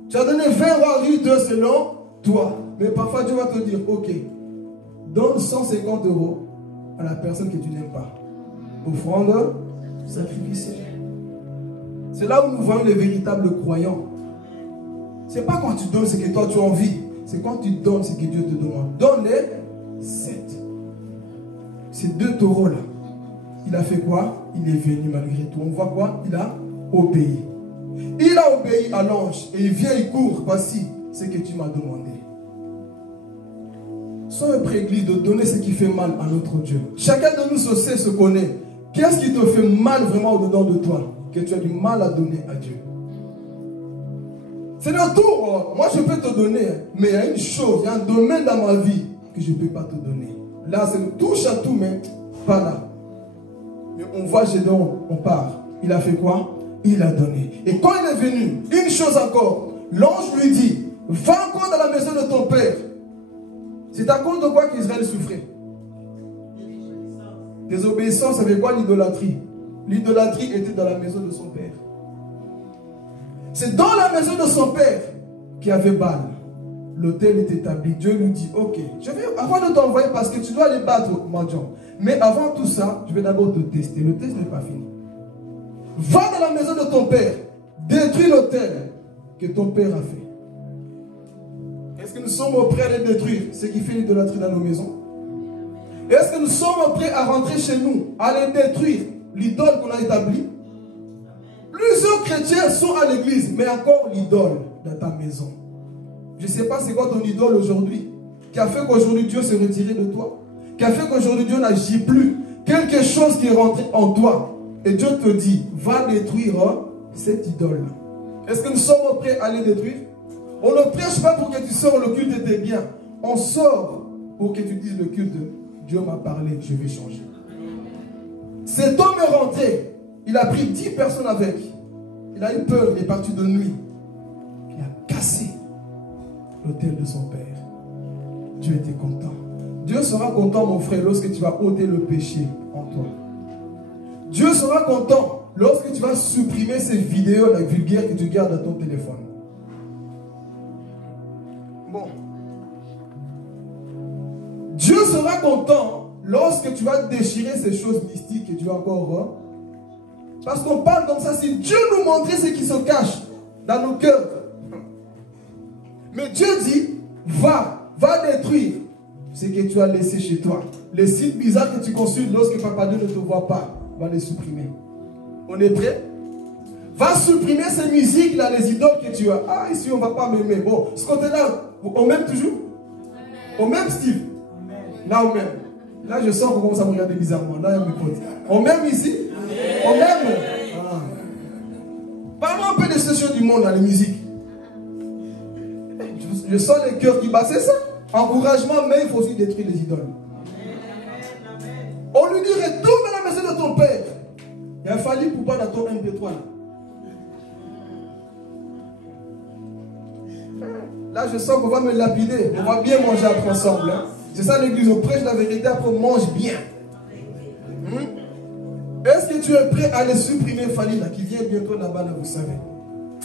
Tu as donné 20 euros à Ruth selon toi. Mais parfois Dieu va te dire, ok, donne 150 euros à la personne que tu n'aimes pas. Offrande sacrificielle. C'est là où nous voyons les véritables croyants. Ce n'est pas quand tu donnes ce que toi tu as envie. C'est quand tu donnes ce que Dieu te demande. Donne les 7. Ces 2 taureaux là. Il a fait quoi? Il est venu malgré tout. On voit quoi? Il a obéi. Il a obéi à l'ange. Et il vient, il court. Voici ce que tu m'as demandé. Sois prêt, Église, de donner ce qui fait mal à notre Dieu. Chacun de nous se connaît. Qu'est-ce qui te fait mal vraiment au-dedans de toi? Que tu as du mal à donner à Dieu. C'est le tour. Moi, je peux te donner. Mais il y a une chose, il y a un domaine dans ma vie que je ne peux pas te donner. Là, c'est le touche à tout, mais pas là. Mais on voit Gédéon, on part. Il a fait quoi? Il a donné. Et quand il est venu, une chose encore, l'ange lui dit, va encore dans la maison de ton père. C'est à cause de quoi qu'Israël souffrait? Désobéissance, ça veut quoi l'idolâtrie? L'idolâtrie était dans la maison de son père. C'est dans la maison de son père qu'il y avait Baal. L'autel est établi. Dieu lui dit, ok, je vais, avant de t'envoyer, parce que tu dois les battre, mendiant. Mais avant tout ça, je vais d'abord te tester. Le test n'est pas fini. Va dans la maison de ton père. Détruis l'autel que ton père a fait. Est-ce que nous sommes prêts à les détruire, ce qui fait l'idolâtrie dans nos maisons? Est-ce que nous sommes prêts à rentrer chez nous, à les détruire, l'idole qu'on a établie? Plusieurs chrétiens sont à l'église, mais encore l'idole dans ta maison. Je ne sais pas c'est quoi ton idole aujourd'hui, qui a fait qu'aujourd'hui Dieu s'est retiré de toi, qui a fait qu'aujourd'hui Dieu n'agit plus. Quelque chose qui est rentré en toi, et Dieu te dit, va détruire cette idole. Est-ce que nous sommes prêts à les détruire? On ne prêche pas pour que tu sors le culte était bien. On sort pour que tu dises le culte. Dieu m'a parlé, je vais changer. Cet homme est rentré. Il a pris 10 personnes avec. Il a eu peur, il est parti de nuit. Il a cassé l'autel de son père. Dieu était content. Dieu sera content, mon frère, lorsque tu vas ôter le péché en toi. Dieu sera content lorsque tu vas supprimer ces vidéos vulgaires que tu gardes dans ton téléphone. Bon. Dieu sera content lorsque tu vas déchirer ces choses mystiques que tu vas encore. Parce qu'on parle comme ça, si Dieu nous montrait ce qui se cache dans nos cœurs. Mais Dieu dit, va détruire ce que tu as laissé chez toi. Les sites bizarres que tu consultes lorsque Papa Dieu ne te voit pas, va les supprimer. On est prêt? Va supprimer ces musiques-là, les idoles que tu as. Ah, ici on ne va pas m'aimer. Bon, ce côté-là, on m'aime toujours? On m'aime, Steve? Là, on m'aime. Là, je sens qu'on commence à me regarder bizarrement. Là, il y a mes potes. On m'aime ici? On m'aime? Ah. Parlons un peu des sessions du monde dans les musiques. Je sens les cœurs qui battent, c'est ça? Encouragement, mais il faut aussi détruire les idoles. On lui dit, retourne dans la maison de ton père. Il a fallu pour pas dans ton MP3 là. Là, je sens qu'on va me lapider. On va bien manger après ensemble. Hein? C'est ça l'église. On prêche la vérité, après on mange bien. Est-ce que tu es prêt à les supprimer, Fanny, là, qui vient bientôt là-bas, là, vous savez?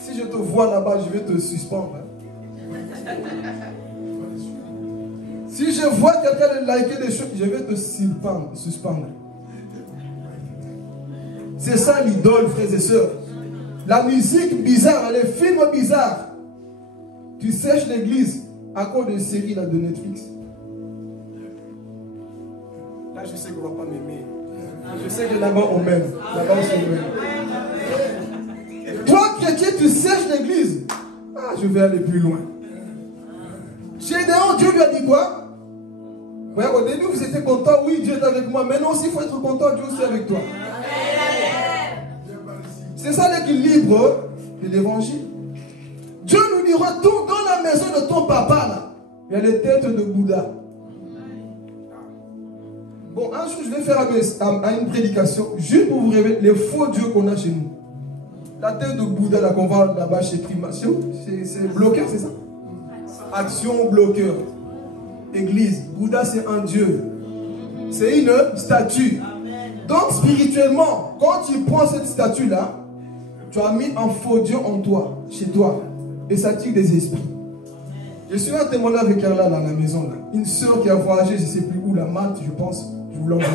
Si je te vois là-bas, je vais te suspendre. Hein? Si je vois quelqu'un liker des choses, je vais te suspendre. C'est ça l'idole, frères et sœurs. La musique bizarre, les films bizarres. Tu sèches l'église à cause d'une série là, de Netflix. Là, je sais qu'on ne va pas m'aimer. Je sais que là-bas, on m'aime. Là-bas, on m'aime. Toi, chrétien, tu sèches l'église. Ah, je vais aller plus loin. Gédéon, Dieu lui a dit quoi? Ouais, au début, vous étiez content. Oui, Dieu est avec moi. Maintenant aussi, il faut être content. Dieu aussi est avec toi. C'est ça l'équilibre de l'évangile. Dieu nous dit, retourne dans la maison de ton papa là. Il y a les têtes de Bouddha. Bon, un jour je vais faire une prédication juste pour vous révéler les faux dieux qu'on a chez nous. La tête de Bouddha là qu'on va là-bas chez Primation, c'est bloqueur, c'est ça? Action bloqueur. Église, Bouddha c'est un dieu. C'est une statue. Donc spirituellement, quand tu prends cette statue là, Tu as mis un faux Dieu en toi, chez toi. Et ça tire des esprits. Je suis un témoin avec Carla là, à la maison. Là. Une soeur qui a voyagé, je ne sais plus où, la Malte, je pense. Je vous l'enverrai.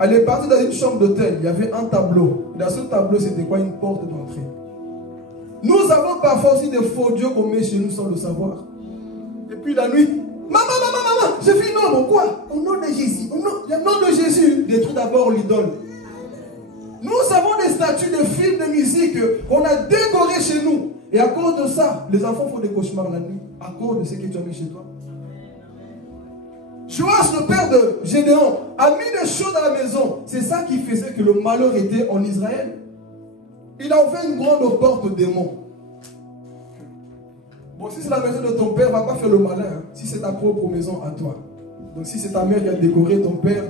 Elle est partie dans une chambre d'hôtel. Il y avait un tableau. Et dans ce tableau, c'était quoi? Une porte d'entrée. Nous avons parfois aussi des faux dieux qu'on met chez nous sans le savoir. Et puis la nuit, maman, j'ai fait non, quoi? Au nom de Jésus. Au nom de Jésus, détruis d'abord l'idole. Nous avons des statues de films de musique qu'on a décorés chez nous. Et à cause de ça, les enfants font des cauchemars la nuit. À cause de ce que tu as mis chez toi. Joas, le père de Gédéon, a mis des choses dans la maison. C'est ça qui faisait que le malheur était en Israël. Il a ouvert une grande porte aux démons. Bon, si c'est la maison de ton père, va pas faire le malin. Hein, si c'est ta propre maison à toi. Donc si c'est ta mère qui a décoré ton père,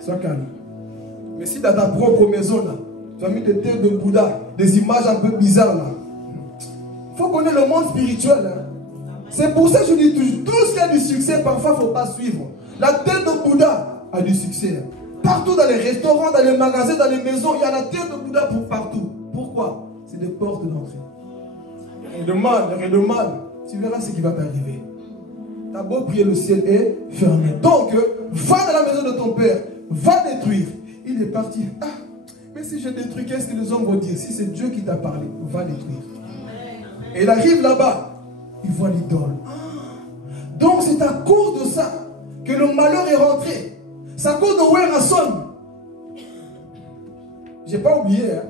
sois calme. Mais si dans ta propre maison, là, tu as mis des têtes de Bouddha, des images un peu bizarres, là. Il faut connaître le monde spirituel. Hein. C'est pour ça que je dis toujours, tout ce qui a du succès, parfois, il ne faut pas suivre. La tête de Bouddha a du succès. Hein. Partout dans les restaurants, dans les magasins, dans les maisons, il y a la tête de Bouddha pour partout. Pourquoi? C'est des portes d'entrée. Rien de mal. Tu verras ce qui va t'arriver. Tu as beau prier, le ciel est fermé. Donc, va dans la maison de ton père, va détruire. Il est parti. Ah, mais si je détruis, qu'est-ce que les hommes vont dire? Si c'est Dieu qui t'a parlé, va détruire. Et il arrive là-bas, il voit l'idole. Donc c'est à cause de ça que le malheur est rentré. C'est à cause de Werason. J'ai pas oublié. Hein.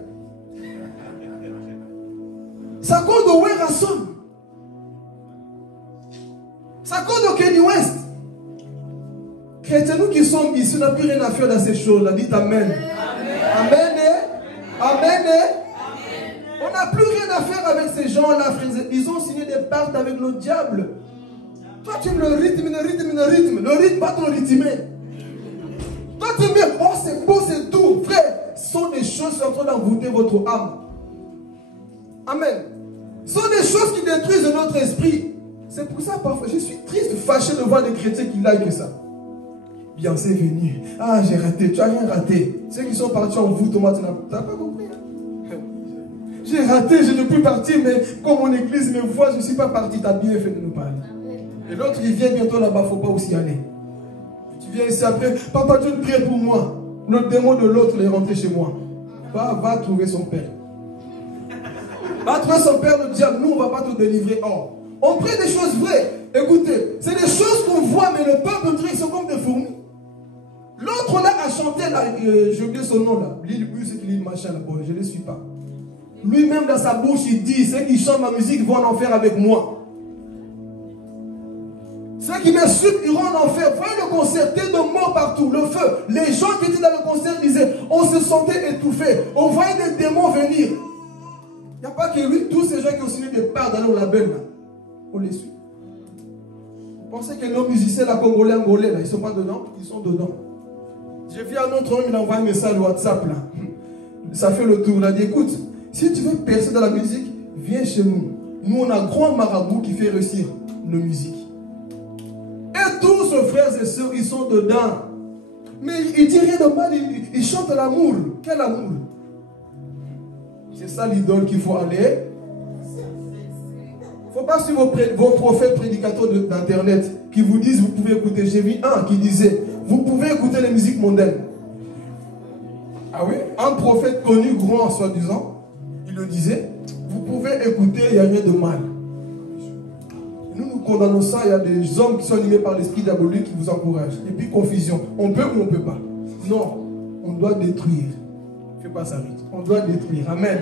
C'est à cause de Werason. C'est à cause de Kenny West. Chrétiens, nous qui sommes ici, on n'a plus rien à faire dans ces choses-là. Dites Amen. Amen. Amen. On n'a plus rien à faire avec ces gens-là, frères. Ils ont signé des pactes avec le diable. Toi, tu aimes le rythme. Le rythme va te rythmer. Toi, tu aimes, oh, c'est beau, c'est tout. Frère, ce sont des choses qui sont en train d'envoûter votre âme. Amen. Ce sont des choses qui détruisent notre esprit. C'est pour ça, parfois, je suis triste, fâché de voir des chrétiens qui like ça. Bien, c'est venu. Ah, j'ai raté. Tu n'as rien raté. Ceux qui sont partis en vous, Thomas, tu n'as pas compris. Hein? J'ai raté, je ne peux plus partir, mais comme mon église me voit, je ne suis pas parti. Tu as bien fait de nous parler. Et l'autre, il vient bientôt là-bas, il ne faut pas aussi aller. Tu viens ici après, papa, tu prie pour moi. Le démon de l'autre est rentré chez moi. Va trouver son père. Va trouver son père, le diable. Nous, on ne va pas te délivrer. Oh, on prie des choses vraies. Écoutez, c'est des choses qu'on voit, mais le peuple, ils sont comme des fourmis. L'autre là a chanté, j'ai oublié son nom là, l'île musique, l'île machin là, bon, je ne le suis pas. Lui-même dans sa bouche, il dit, ceux qui chantent ma musique vont en enfer avec moi. Ceux qui m'insultent iront en enfer. Voyez le concert, tête de mort partout, le feu. Les gens qui étaient dans le concert disaient, on se sentait étouffé. On voyait des démons venir. Il n'y a pas que lui, tous ces gens qui ont signé des parts dans leur label là, on les suit. Vous pensez que nos musiciens, la Congolais, Angolais, là, ils ne sont pas dedans? Ils sont dedans. J'ai vu un autre homme, il a envoyé un message WhatsApp là. Ça fait le tour. Il a dit, écoute, si tu veux percer dans la musique, viens chez nous. Nous, on a un grand marabout qui fait réussir nos musiques. Et tous nos frères et sœurs, ils sont dedans. Mais il dit rien de mal, il chante l'amour. Quel amour? C'est ça l'idole qu'il faut aller. Il ne faut pas suivre vos prophètes prédicateurs d'internet qui vous disent, vous pouvez écouter. J'ai vu un qui disait, vous pouvez écouter les musiques mondaines. Ah oui? Un prophète connu, grand soi-disant, il le disait, vous pouvez écouter, il n'y a rien de mal. Nous condamnons ça, il y a des hommes qui sont animés par l'esprit diabolique qui vous encouragent. Et puis confusion, on peut ou on ne peut pas? Non, on doit détruire. Fais pas ça vite. On doit détruire, amen.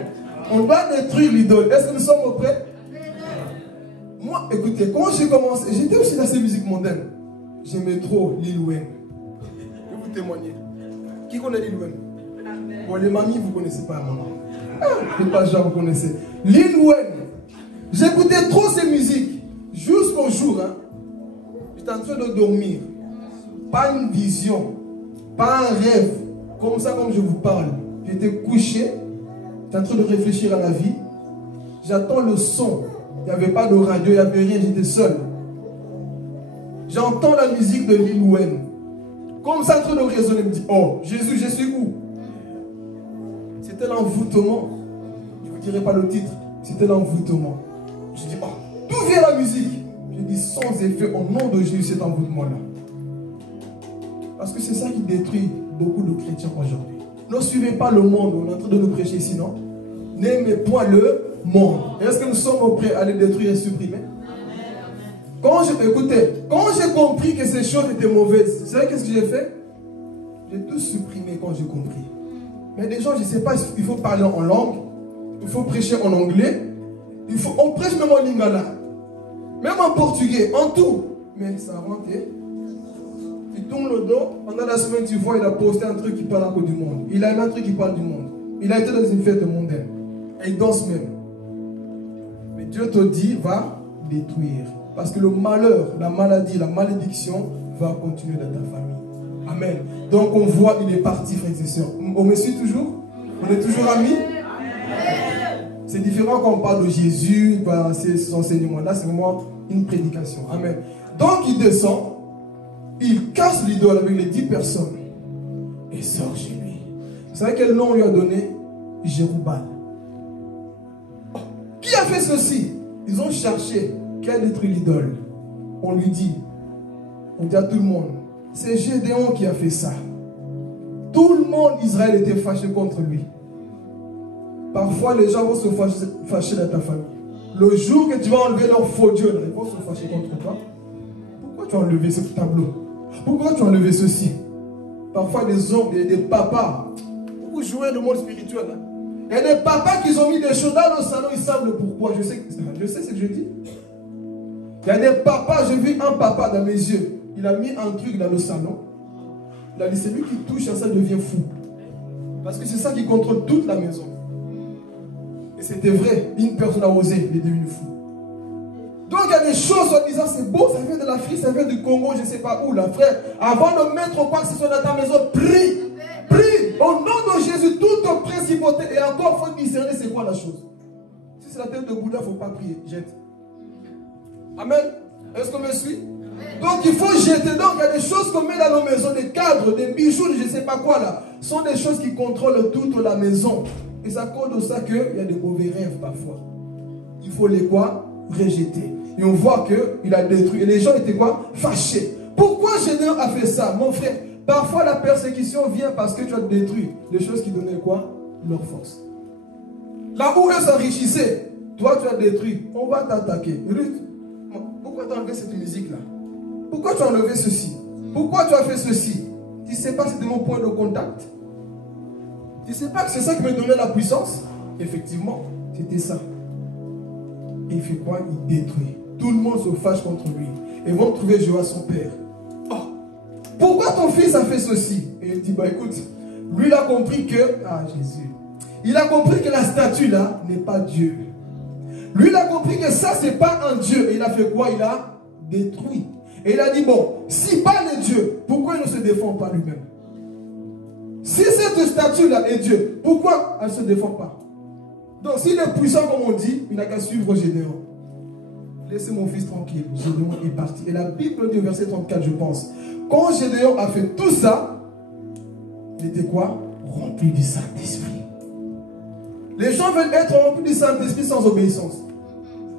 On doit détruire l'idole. Est-ce que nous sommes prêts? Moi, écoutez, quand j'ai commencé, j'étais aussi dans ces musiques mondaines. J'aimais trop Lil Wayne. Je vais vous témoigner. Qui connaît Lil Wayne? Bon, les mamies, vous ne connaissez pas, maman. Les pajas, vous connaissez. Lil Wayne. J'écoutais trop ces musiques. Jusqu'au jour, hein, j'étais en train de dormir. Pas une vision. Pas un rêve. Comme ça, comme je vous parle. J'étais couché. J'étais en train de réfléchir à la vie. J'attends le son. Il n'y avait pas de radio, il n'y avait rien, j'étais seul. J'entends la musique de Lil Wayne. Comme ça, en train de raisonner, il me dit, oh, Jésus, je suis où? C'était c'était l'envoûtement. Je ne vous dirai pas le titre, c'était l'envoûtement. Je dis, oh, d'où vient la musique? Je dis, sans effet, au nom de Jésus, cet envoûtement-là. Parce que c'est ça qui détruit beaucoup de chrétiens aujourd'hui. Ne suivez pas le monde, on est en train de nous prêcher ici, non? N'aimez point le monde. Est-ce que nous sommes prêts à les détruire et supprimer? Écoutez, quand j'ai compris que ces choses étaient mauvaises, vous savez qu'est-ce que j'ai fait? J'ai tout supprimé quand j'ai compris. Mais des gens, je ne sais pas, il faut parler en langue, il faut prêcher en anglais, on prêche même en lingala, même en portugais, en tout. Mais ça rentre. Tu tournes le dos, pendant la semaine, tu vois, il a posté un truc qui parle encore du monde. Il a aimé un truc qui parle du monde. Il a été dans une fête mondaine. Et il danse même. Mais Dieu te dit, va détruire. Parce que le malheur, la maladie, la malédiction va continuer dans ta famille. Amen. Donc on voit, il est parti, frères et sœurs. On me suit toujours? On est toujours amis? C'est différent quand on parle de Jésus, ces enseignements-là, c'est vraiment une prédication. Amen. Donc il descend, il casse l'idole avec les 10 personnes et sort chez lui. Vous savez quel nom on lui a donné? Jérubbal. Oh, qui a fait ceci? Ils ont cherché. Qui a détruit l'idole? On lui dit, on dit à tout le monde, c'est Gédéon qui a fait ça. Tout le monde Israël était fâché contre lui. Parfois les gens vont se fâcher dans ta famille. Le jour que tu vas enlever leur faux Dieu, ils vont se fâcher contre toi. Pourquoi tu as enlevé ce tableau? Pourquoi tu as enlevé ceci? Parfois des hommes, des papas, vous jouez le monde spirituel. Il y a des papas qui ont mis des choses dans le salon, ils savent le pourquoi. Je sais ce que je dis. Il y a des papas, j'ai vu un papa dans mes yeux. Il a mis un truc dans le salon. Il a dit, celui qui touche à ça devient fou. Parce que c'est ça qui contrôle toute la maison. Et c'était vrai. Une personne a osé, il est devenu fou. Donc il y a des choses en disant, c'est beau, ça vient de l'Afrique, ça vient du Congo, je ne sais pas où, là, frère. Avant de mettre quoi que ce soit dans ta maison, prie. Prie. Au nom de Jésus, toute principauté. Et encore, il faut discerner c'est quoi la chose. Si c'est la tête de Bouddha, il ne faut pas prier. Jette. Amen. Est-ce qu'on me suit? Donc il faut jeter. Donc il y a des choses qu'on met dans nos maisons, des cadres, des bijoux, je ne sais pas quoi là. Ce sont des choses qui contrôlent toute la maison. Et ça cause de ça qu'il y a des mauvais rêves parfois. Il faut les quoi? Rejeter. Et on voit qu'il a détruit. Et les gens étaient quoi? Fâchés. Pourquoi Gédéon a fait ça? Mon frère, parfois la persécution vient parce que tu as détruit les choses qui donnaient quoi? Leur force. Là où eux s'enrichissaient, toi tu as détruit. On va t'attaquer. Ruth, pourquoi tu as enlevé cette musique-là? Pourquoi tu as enlevé ceci? Pourquoi tu as fait ceci? Tu ne sais pas que c'était mon point de contact? Tu ne sais pas que c'est ça qui me donnait la puissance? Effectivement, c'était ça. Et il fait quoi? Il détruit. Tout le monde se fâche contre lui. Et vont trouver Joas, son père. Oh, pourquoi ton fils a fait ceci? Et il dit, bah écoute, lui il a compris que, ah Jésus, il a compris que la statue là n'est pas Dieu. Lui il a compris que ça c'est pas un Dieu. Et il a fait quoi? Il a détruit. Et il a dit, bon, si pas le Dieu, pourquoi il ne se défend pas lui-même? Si cette statue-là est Dieu, pourquoi elle ne se défend pas? Donc s'il est puissant comme on dit, il n'a qu'à suivre Gédéon. Laissez mon fils tranquille. Gédéon est parti. Et la Bible dit au verset 34, je pense. Quand Gédéon a fait tout ça, il était quoi? Rempli du Saint-Esprit. Les gens veulent être remplis du Saint-Esprit sans obéissance.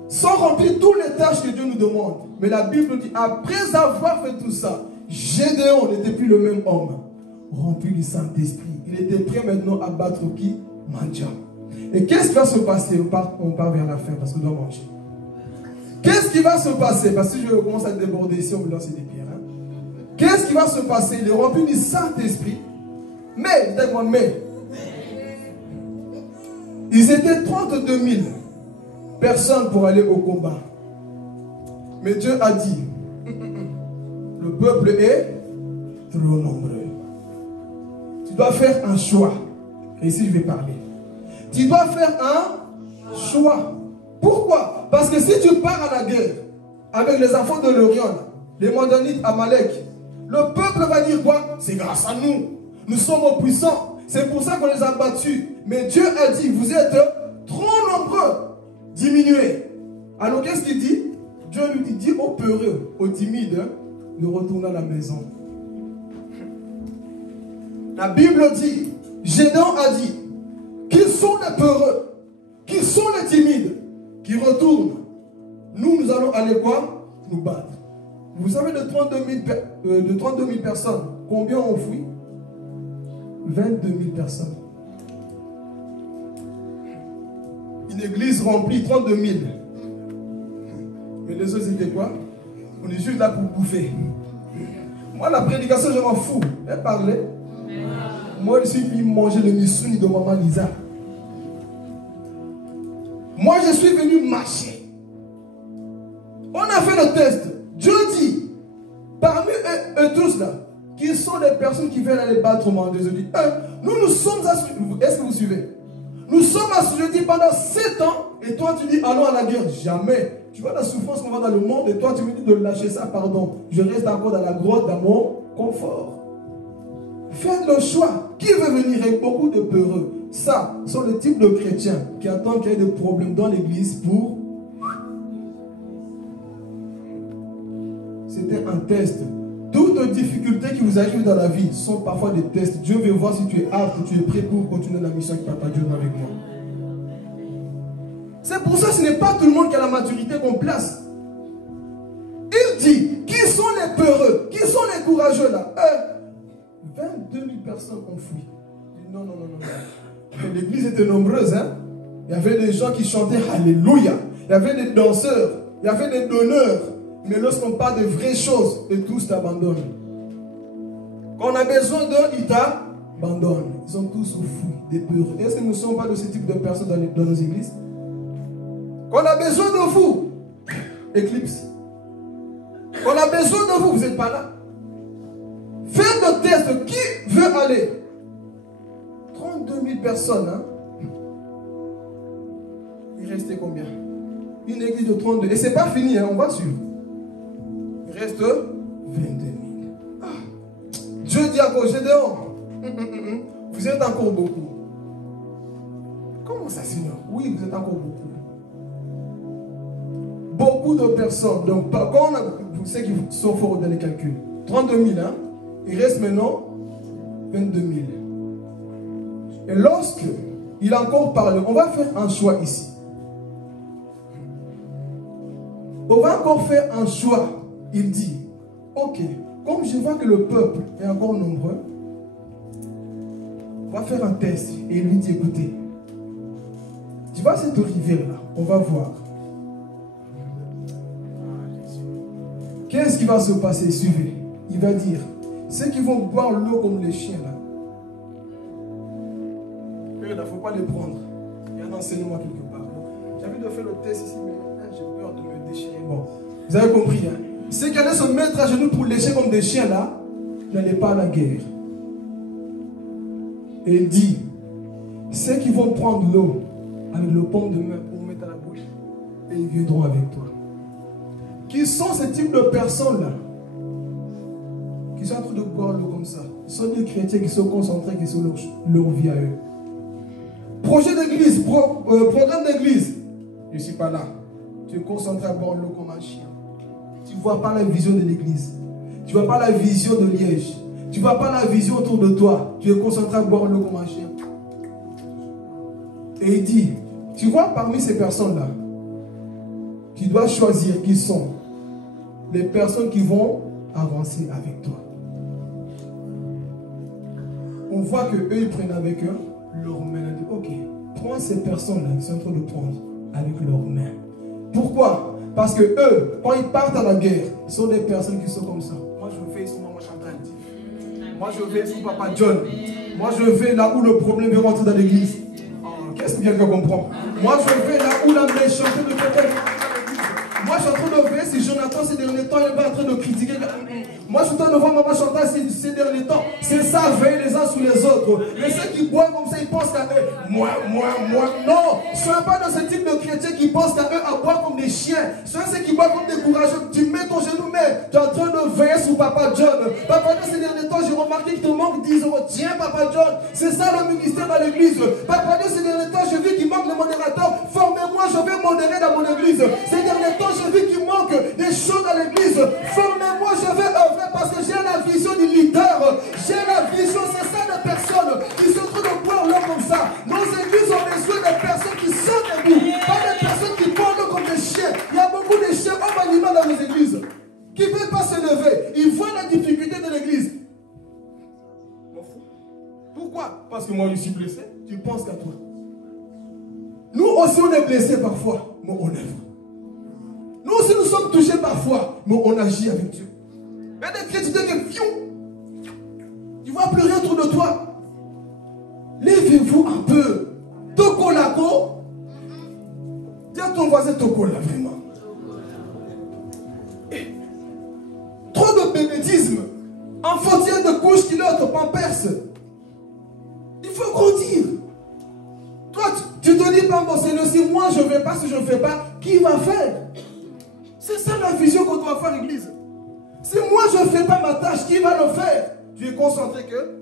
Sans remplir toutes les tâches que Dieu nous demande. Mais la Bible dit, après avoir fait tout ça, Gédéon n'était plus le même homme. Rempli du Saint-Esprit. Il était prêt maintenant à battre qui? Madian. Et qu'est-ce qui va se passer? On part vers la fin parce qu'on doit manger. Qu'est-ce qui va se passer? Parce que je commence à déborder ici, on me lance des pierres. Hein? Qu'est-ce qui va se passer? Il est rempli du Saint-Esprit. Mais, dites-moi, mais. Ils étaient 32 000 personnes pour aller au combat. Mais Dieu a dit, le peuple est trop nombreux. Tu dois faire un choix. Et ici, je vais parler. Tu dois faire un choix. Pourquoi? Parce que si tu pars à la guerre avec les enfants de l'Orient, les Mandanites, Amalek, le peuple va dire quoi? C'est grâce à nous. Nous sommes puissants. C'est pour ça qu'on les a battus. Mais Dieu a dit, vous êtes trop nombreux. Diminuez. Alors qu'est-ce qu'il dit? Dieu lui dit, dis aux peureux, aux timides, de retourner à la maison. La Bible dit, Gédéon a dit, qui sont les peureux? Qui sont les timides? Qui retournent? Nous allons aller quoi? Nous battre. Vous savez, de 32 000 personnes, combien ont fui? 22 000 personnes. Une église remplie, 32 000. Mais les autres étaient quoi? On est juste là pour bouffer. Moi, la prédication, je m'en fous. Elle parlait. Moi, je suis venu manger le missouni de maman Lisa. Moi, je suis venu marcher. On a fait le test. Dieu dit, parmi eux tous là, qui sont les personnes qui veulent aller battre au monde de Dieu. Nous sommes assujettis. Est-ce que vous suivez? Nous sommes assujettis pendant 7 ans. Et toi, tu dis, allons à la guerre. Jamais. Tu vois la souffrance qu'on va dans le monde. Et toi, tu me dis de lâcher ça. Pardon. Je reste encore dans la grotte, dans mon confort. Faites le choix. Qui veut venir avec beaucoup de peureux? Ça, sont le type de chrétiens qui attendent qu'il y ait des problèmes dans l'église pour... C'était un test. Toutes difficultés qui vous arrivent dans la vie sont parfois des tests. Dieu veut voir si tu es apte, tu es prêt pour continuer la mission que Papa Dieu avec moi. C'est pour ça que ce n'est pas tout le monde qui a la maturité qu'on place. Il dit, qui sont les peureux? Qui sont les courageux là? 22 000 personnes ont fui. Non. L'église était nombreuse. Hein? Il y avait des gens qui chantaient Alléluia. Il y avait des danseurs. Il y avait des donneurs. Mais lorsqu'on parle de vraies choses, et tous t'abandonnent. Quand on a besoin d'eux, ils t'abandonnent. Ils sont tous au fou, des peureux. Est-ce que nous ne sommes pas de ce type de personnes dans nos églises? Quand on a besoin de vous, éclipse. Quand on a besoin de vous, vous n'êtes pas là. Faites le test. Qui veut aller? 32 000 personnes. Hein? Il restait combien? Une église de 32. Et ce n'est pas fini, hein, on va suivre. Il reste 22 000. Ah. Dieu dit encore, Gédéon, vous êtes encore beaucoup. Comment ça, Seigneur? Oui, vous êtes encore beaucoup. Beaucoup de personnes. Donc, quand on a, vous savez qu'ils sont forts dans les calculs. 32 000, hein? Il reste maintenant 22 000. Et lorsque il a encore parlé, on va faire un choix ici. On va encore faire un choix. Il dit, ok, comme je vois que le peuple est encore nombreux, on va faire un test. Et il lui dit, écoutez, tu vois cette rivière-là, on va voir. Qu'est-ce qui va se passer? Suivez. Il va dire, ceux qui vont boire l'eau comme les chiens là, il ne faut pas les prendre. Il y a un enseignement quelque part. J'ai envie de faire le test ici, mais j'ai peur de me déchirer. Bon, vous avez compris, hein? Ceux qui allaient se mettre à genoux pour lécher comme des chiens là, n'allaient pas à la guerre. Et il dit, ceux qui vont prendre l'eau avec le paume de main pour mettre à la bouche, et ils viendront avec toi. Qui sont ces types de personnes là? Qui sont en train de boire l'eau comme ça. Ce sont des chrétiens qui sont concentrés, qui sont leur vie à eux. Projet d'église, programme d'église. Je ne suis pas là. Tu es concentré à boire l'eau comme un chien. Tu ne vois pas la vision de l'église. Tu ne vois pas la vision de Liège. Tu ne vois pas la vision autour de toi. Tu es concentré à boire l'eau comme un chien. Et il dit, tu vois parmi ces personnes-là, tu dois choisir qui sont les personnes qui vont avancer avec toi. On voit que eux ils prennent avec eux leurs mains. Ok, prends ces personnes-là qui sont en train de prendre avec leurs mains. Pourquoi? Parce que eux, quand ils partent à la guerre, sont des personnes qui sont comme ça. Moi je vais sous maman Chantal. Moi je vais sous papa John. Moi je vais là où le problème veut rentrer dans l'église. Qu'est-ce que quelqu'un comprend? Moi je vais là où la méchanceté de quelqu'un. Moi je suis en train de ver si Jonathan ces derniers temps il est en train de critiquer. Moi je suis en train de voir maman Chantal ces derniers temps. C'est ça, veiller les uns sur les autres. Mais ceux qui boivent comme ça, ils pensent qu'à eux. Moi. Non, ce n'est pas dans ce type de chrétiens qui pensent qu'à eux à boire comme des chiens. Ceux qui boivent comme des courageux. Tu mets ton genou, mais tu es en train de veiller sur papa John. Papa John, ces derniers temps, j'ai remarqué qu'il te manque 10 euros. Tiens, papa John, c'est ça le ministère dans l'église. Papa John, ces derniers temps, j'ai vu qu'il manque le modérateur. Formez-moi, je vais modérer dans mon église. Ces derniers temps, j'ai vu qu'il manque des choses dans l'église. Formez-moi, je vais œuvrer parce que j'ai la vision du leader. J'ai la vision, c'est ça des personnes qui sont en train de boire l'eau comme ça. Nos églises ont besoin Pourquoi? Parce que moi je suis blessé, tu penses qu'à toi. Nous aussi on est blessés parfois, mais on œuvre. Nous aussi nous sommes touchés parfois, mais on agit avec Dieu. Il y a des chrétiens qui fiont. Tu vois plus rien autour de toi. Lèvez-vous un peu. Toko lako. Dis à ton voisin toko là vraiment. Trop de bébétisme. Enfantillage de couche qui l'autre pamperse. Il faut grandir. Toi, tu te dis pas, bon Seigneur, si moi je ne vais pas, si je ne fais pas, qui va faire? C'est ça la vision qu'on doit faire, l'église. Si moi je ne fais pas ma tâche, qui va le faire? Tu es concentré que?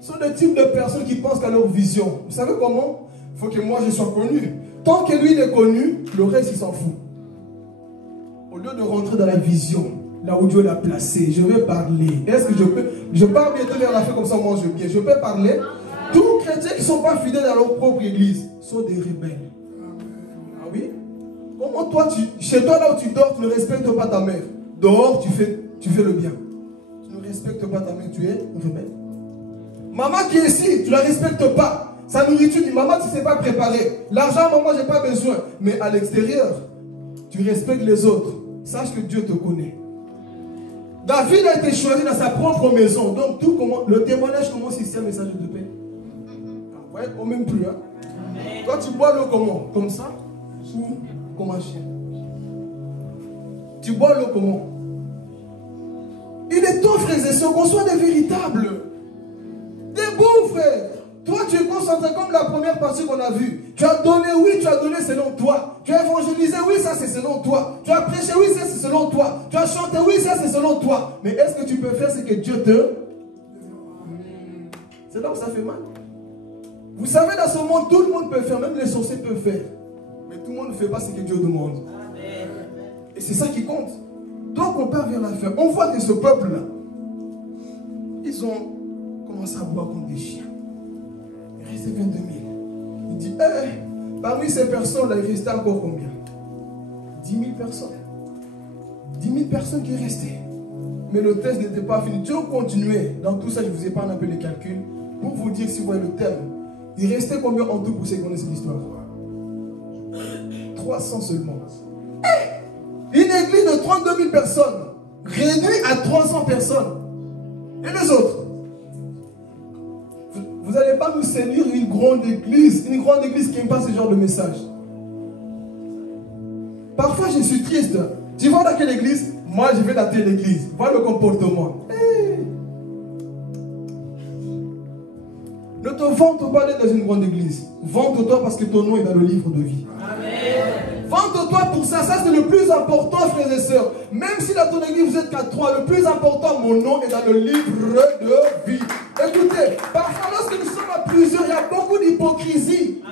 Ce sont des types de personnes qui pensent qu'à leur vision. Vous savez comment? Il faut que moi je sois connu. Tant que lui il est connu, le reste il s'en fout. Au lieu de rentrer dans la vision, là où Dieu l'a placé, je vais parler. Est-ce que je peux? Je parle bientôt vers la fin comme ça, moi je viens. Je peux parler. Tous les chrétiens qui ne sont pas fidèles à leur propre église sont des rebelles. Ah oui? Comment toi, chez toi là où tu dors, tu ne respectes pas ta mère. Dehors, tu fais le bien. Tu ne respectes pas ta mère, tu es rebelle. Maman qui est ici, tu ne la respectes pas. Sa nourriture, maman, tu ne sais pas préparer. L'argent, maman, je n'ai pas besoin. Mais à l'extérieur, tu respectes les autres. Sache que Dieu te connaît. David a été choisi dans sa propre maison. Donc, le témoignage commence ici, un message de paix. Ah ouais, on même plus. Hein? Toi, tu bois l'eau comment? Comme ça? Ou comme un chien? Tu bois l'eau comment? Il est temps, frères et sœurs, qu'on soit des véritables. Des bons frères. Toi, tu es concentré comme la première partie qu'on a vue. Tu as donné, oui, tu as donné selon toi. Tu as évangélisé, oui, ça c'est selon toi. Tu as prêché, oui, ça c'est selon toi. Tu as chanté, oui, ça c'est selon toi. Mais est-ce que tu peux faire ce que Dieu te... C'est là où ça fait mal. Vous savez, dans ce monde, tout le monde peut faire, même les sorciers peuvent faire. Mais tout le monde ne fait pas ce que Dieu demande. Et c'est ça qui compte. Donc on part vers la fin. On voit que ce peuple-là, ils ont commencé à boire comme des chiens. Il restait 22 000. Il dit, parmi ces personnes-là, il restait encore combien? 10 000 personnes. 10 000 personnes qui restaient. Mais le test n'était pas fini. Dieu continuait. Dans tout ça, je vous épargne un peu les calculs. Pour vous dire, si vous voyez le thème, il restait combien en tout pour ceux qui connaissent l'histoire? 300 seulement. Une église de 32 000 personnes, réduite à 300 personnes. Et les autres? Vous n'allez pas nous séduire une grande église qui n'aime pas ce genre de message. Parfois, je suis triste. Tu vas dans quelle église? Moi, je vais dans telle église. Voilà le comportement. Ne te vante pas d'être dans une grande église. Vante-toi parce que ton nom est dans le livre de vie. Amen. Vante-toi pour ça. Ça, c'est le plus important, frères et sœurs. Même si dans ton église, vous êtes qu'à 3, le plus important, mon nom est dans le livre de vie. Écoutez, parfois, lorsque nous sommes à plusieurs, il y a beaucoup d'hypocrisie.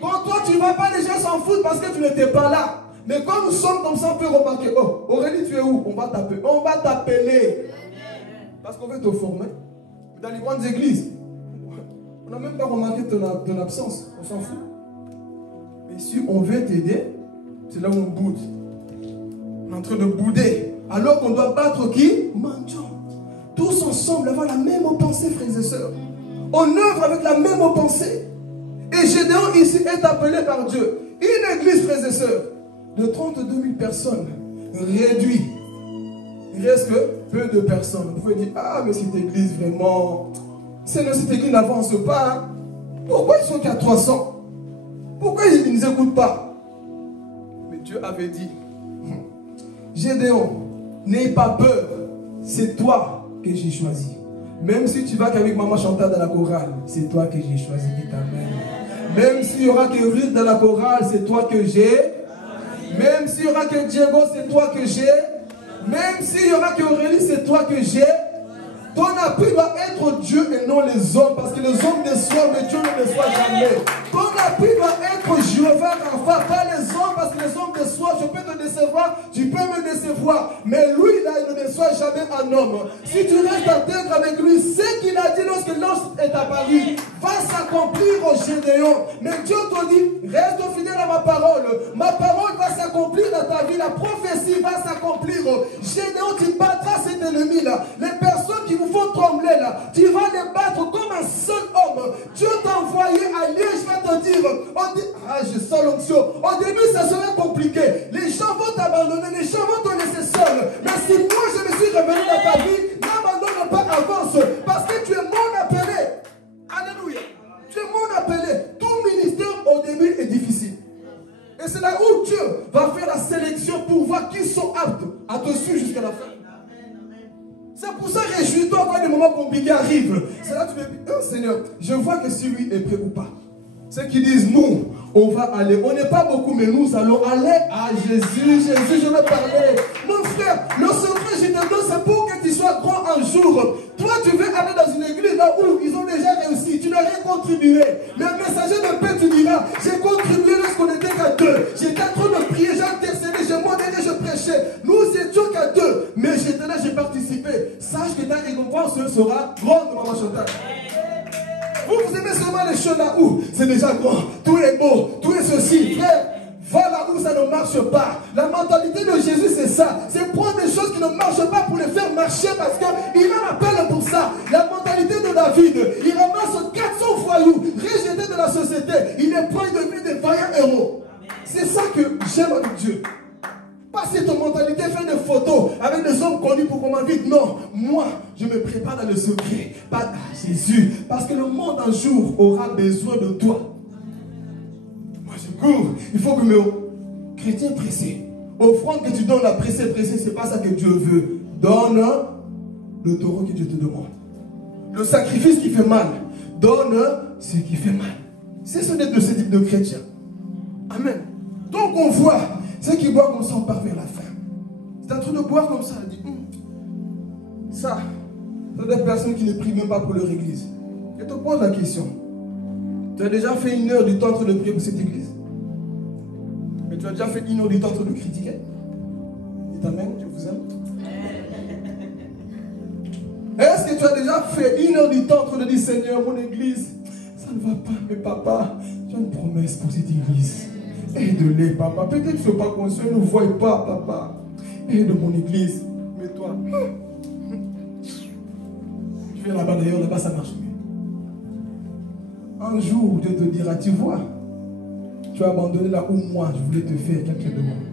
Quand toi, tu ne vas pas, les gens s'en foutent parce que tu n'étais pas là. Mais quand nous sommes comme ça, on peut remarquer, oh, Aurélie, tu es où? On va t'appeler. On va t'appeler. Parce qu'on veut te former. Dans les grandes églises, on n'a même pas remarqué ton absence. On s'en fout. Mais si on veut t'aider, c'est là où on boude. On est en train de bouder. Alors qu'on doit battre qui? Mendiant. Tous ensemble avoir la même pensée, frères et sœurs. On œuvre avec la même pensée. Et Gédéon ici est appelé par Dieu. Une église, frères et sœurs, de 32 000 personnes, réduit. Il reste que peu de personnes. Vous pouvez dire, ah, mais cette église, vraiment, cette église n'avance pas. Pourquoi ils sont qu'à 300? Pourquoi ils ne nous écoutent pas? Mais Dieu avait dit, Gédéon, n'aie pas peur, c'est toi que j'ai choisi. Même si tu vas qu'avec maman Chantal dans la chorale, c'est toi que j'ai choisi, dit Amen. Même s'il y aura que Ruth dans la chorale, c'est toi que j'ai. Même s'il y aura que Diego, c'est toi que j'ai. Même s'il y aura que Aurélie, c'est toi que j'ai. Ton appui doit être Dieu et non les hommes. Parce que les hommes déçoivent, mais Dieu ne déçoit jamais. Ton appui doit être Jéhovah Rapha, pas les hommes, parce que les hommes déçoivent. Je peux te décevoir, tu peux me décevoir. Mais lui, là, il ne déçoit jamais un homme. Si tu restes intègre avec lui, ce qu'il a dit lorsque l'ange est apparu va s'accomplir au Gédéon. Mais Dieu te dit, reste fidèle à ma parole. Ma parole va s'accomplir s'accomplir dans ta vie. La prophétie va s'accomplir. Généon, tu battras cet ennemi-là. Les personnes qui vous font trembler là, tu vas les battre comme un seul homme. Dieu t'a envoyé à Liège, je vais te dire. Je sens l'onction. Au début, ça serait compliqué. Les gens vont t'abandonner, les gens vont te laisser seul. Mais si moi je me suis révélé dans ta vie, n'abandonne pas, avance. Parce que tu es mon appelé. Alléluia. Tu es mon appelé. Tout ministère au début est difficile. Et c'est là où Dieu va faire la sélection pour voir qui sont aptes à te suivre jusqu'à la fin. C'est pour ça, réjouis-toi quand des moments compliqués arrivent. C'est là que tu me dis, oh Seigneur, je vois que si lui est prêt ou pas. Ceux qui disent, nous, on va aller. On n'est pas beaucoup, mais nous allons aller à Jésus. Jésus, je veux parler. Mon frère, le secret, je te donne, c'est pour que tu sois grand un jour. Toi, tu veux aller dans une église là où ils ont déjà réussi. Tu n'as rien contribué. Mais un messager de paix, tu diras, j'ai contribué lorsqu'on n'était qu'à deux. J'étais en train de prier, j'ai intercédé, j'ai modéré, je prêchais. Nous étions qu'à deux. Mais j'étais là, j'ai participé. Sache que ta récompense sera grande, maman Chantal. Vous aimez seulement les choses là où c'est déjà grand, tout est beau, tout est ceci. Frère, va là où ça ne marche pas. La mentalité de Jésus, c'est ça. C'est prendre des choses qui ne marchent pas pour les faire marcher parce qu'il en appelle pour ça. La mentalité de David, il ramasse 400 voyous, rejetés de la société. Il est prêt de devenir des vaillants héros. C'est ça que j'aime avec Dieu. Pas si ton mentalité fait des photos avec des hommes connus pour qu'on m'invite. Non, moi, je me prépare dans le secret. Pas à Jésus. Parce que le monde un jour aura besoin de toi. Moi, je cours. Il faut que mes chrétiens pressés, offrande que tu donnes la pressée, c'est pas ça que Dieu veut. Donne le taureau que Dieu te demande. Le sacrifice qui fait mal. Donne ce qui fait mal. C'est ce d'être de ce type de chrétien. Amen. Donc on voit. Ceux qui boivent comme ça, on part vers la fin. C'est en train de boire comme ça, on dit, ça, c'est des personnes qui ne prient même pas pour leur église. Je te pose la question. Tu as déjà fait 1 heure du temps en train de prier pour cette église? Mais tu as déjà fait 1 heure du temps en train de critiquer? Dites amen, je vous aime. Est-ce que tu as déjà fait 1 heure du temps en train de dire, Seigneur, mon église, ça ne va pas, mais papa, j'ai une promesse pour cette église. Aide-les, papa. Peut-être qu'ils ne sont pas conscients, ils ne voient pas, papa. Aide mon église. Mais toi, je viens là-bas d'ailleurs, là-bas ça marche mieux. Un jour, Dieu te dira, tu vois, tu as abandonné là où moi je voulais te faire quelque demande.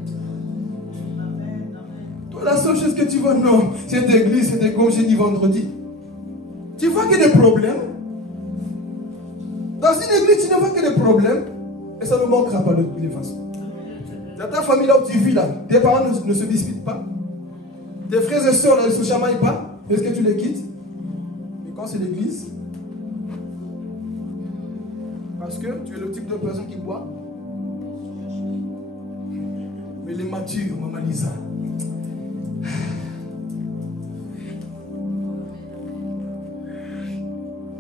Toi, la seule chose que tu vois, non, cette église, c'était comme j'ai dit vendredi. Tu vois qu'il y a des problèmes. Dans une église, tu ne vois que des problèmes. Et ça ne manquera pas de toutes les façons. Dans ta famille là où tu vis là, tes parents ne se disputent pas. Tes frères et sœurs là, ils ne se chamaillent pas. Est-ce que tu les quittes? Mais quand c'est l'église, parce que tu es le type de personne qui boit. Mais les matures, maman Lisa.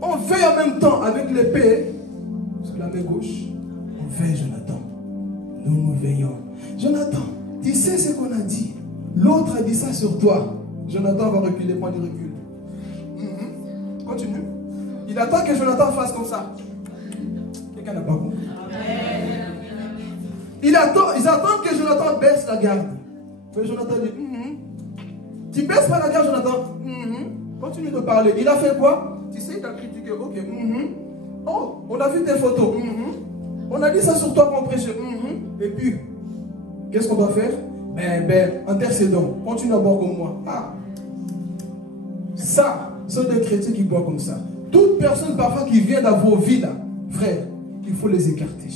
On veille en même temps avec l'épée sur la main gauche. On veille, Jonathan. Nous veillons. Jonathan, tu sais ce qu'on a dit. L'autre a dit ça sur toi. Jonathan va reculer, point de recul. Continue. Il attend que Jonathan fasse comme ça. Quelqu'un n'a pas compris. Ils attendent que Jonathan baisse la garde. Mais Jonathan dit, tu baisses pas la garde, Jonathan. Continue de parler. Il a fait quoi? Tu sais, il a critiqué. Ok. Oh, on a vu tes photos. On a dit ça sur toi qu'on prêchait. Et puis, qu'est-ce qu'on doit faire? Intercédons. Continue à boire comme moi. Ça, ce sont des chrétiens qui boivent comme ça. Toute personne parfois qui vient dans vos vies là, frère, il faut les écarter.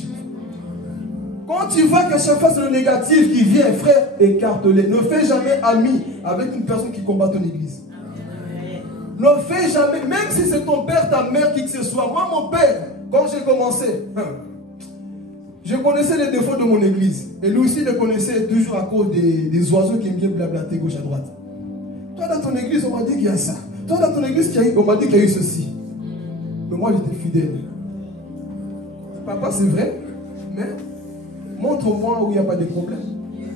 Quand tu vois que chaque fois c'est le négatif qui vient, frère, écarte-les. Ne fais jamais ami avec une personne qui combat ton église. Ne fais jamais, même si c'est ton père, ta mère, qui que ce soit. Moi, mon père, quand j'ai commencé, je connaissais les défauts de mon église. Et lui aussi le connaissait toujours à cause des oiseaux qui aiment bien blablater gauche à droite. Toi, dans ton église, on m'a dit qu'il y a ça. Toi, dans ton église, on m'a dit qu'il y a eu ceci. Mais moi, j'étais fidèle. Papa, c'est vrai, mais montre-moi où il n'y a pas de problème.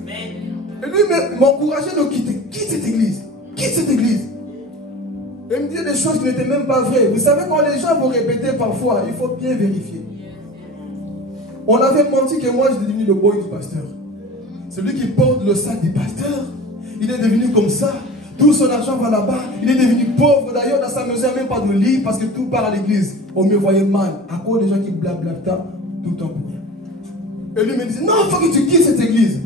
Et lui m'encourageait de quitter. Quitte cette église. Quitte cette église. Et me dire des choses qui n'étaient même pas vraies. Vous savez, quand les gens vont répéter parfois, il faut bien vérifier. On avait menti que moi, j'étais devenu le boy du pasteur. Celui qui porte le sac du pasteur, il est devenu comme ça. Tout son argent va là-bas. Il est devenu pauvre. D'ailleurs, dans sa maison, il n'y a même pas de lit parce que tout part à l'église. On me voyait mal. À cause des gens qui blablatent tout le temps pour rien. Et lui me disait, non, il faut que tu quittes cette église.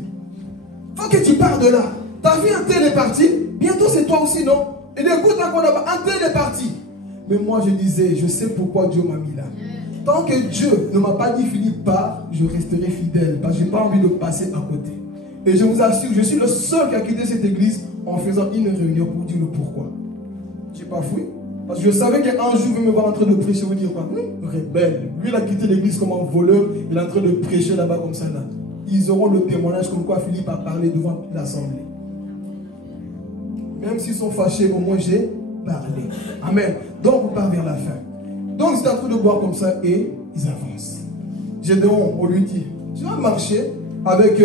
Il faut que tu pars de là. Ta vie, un tel est parti. Bientôt, c'est toi aussi, non? Et écoute encore là-bas, un tel est parti. Mais moi, je disais, je sais pourquoi Dieu m'a mis là. Tant que Dieu ne m'a pas dit, Philippe, pars, je resterai fidèle. Parce que je n'ai pas envie de passer à côté. Et je vous assure, je suis le seul qui a quitté cette église en faisant une réunion pour dire le pourquoi. Je n'ai pas fouillé. Parce que je savais qu'un jour, il va me voir en train de prêcher. Vous dire quoi? Rebelle. Lui, il a quitté l'église comme un voleur. Il est en train de prêcher là-bas comme ça. Là. Ils auront le témoignage comme quoi Philippe a parlé devant l'assemblée. Même s'ils sont fâchés, au moins j'ai parlé. Amen. Donc, on part vers la fin. Donc, ils sont en train de boire comme ça et ils avancent. Gédéon, on lui dit, tu vas marcher avec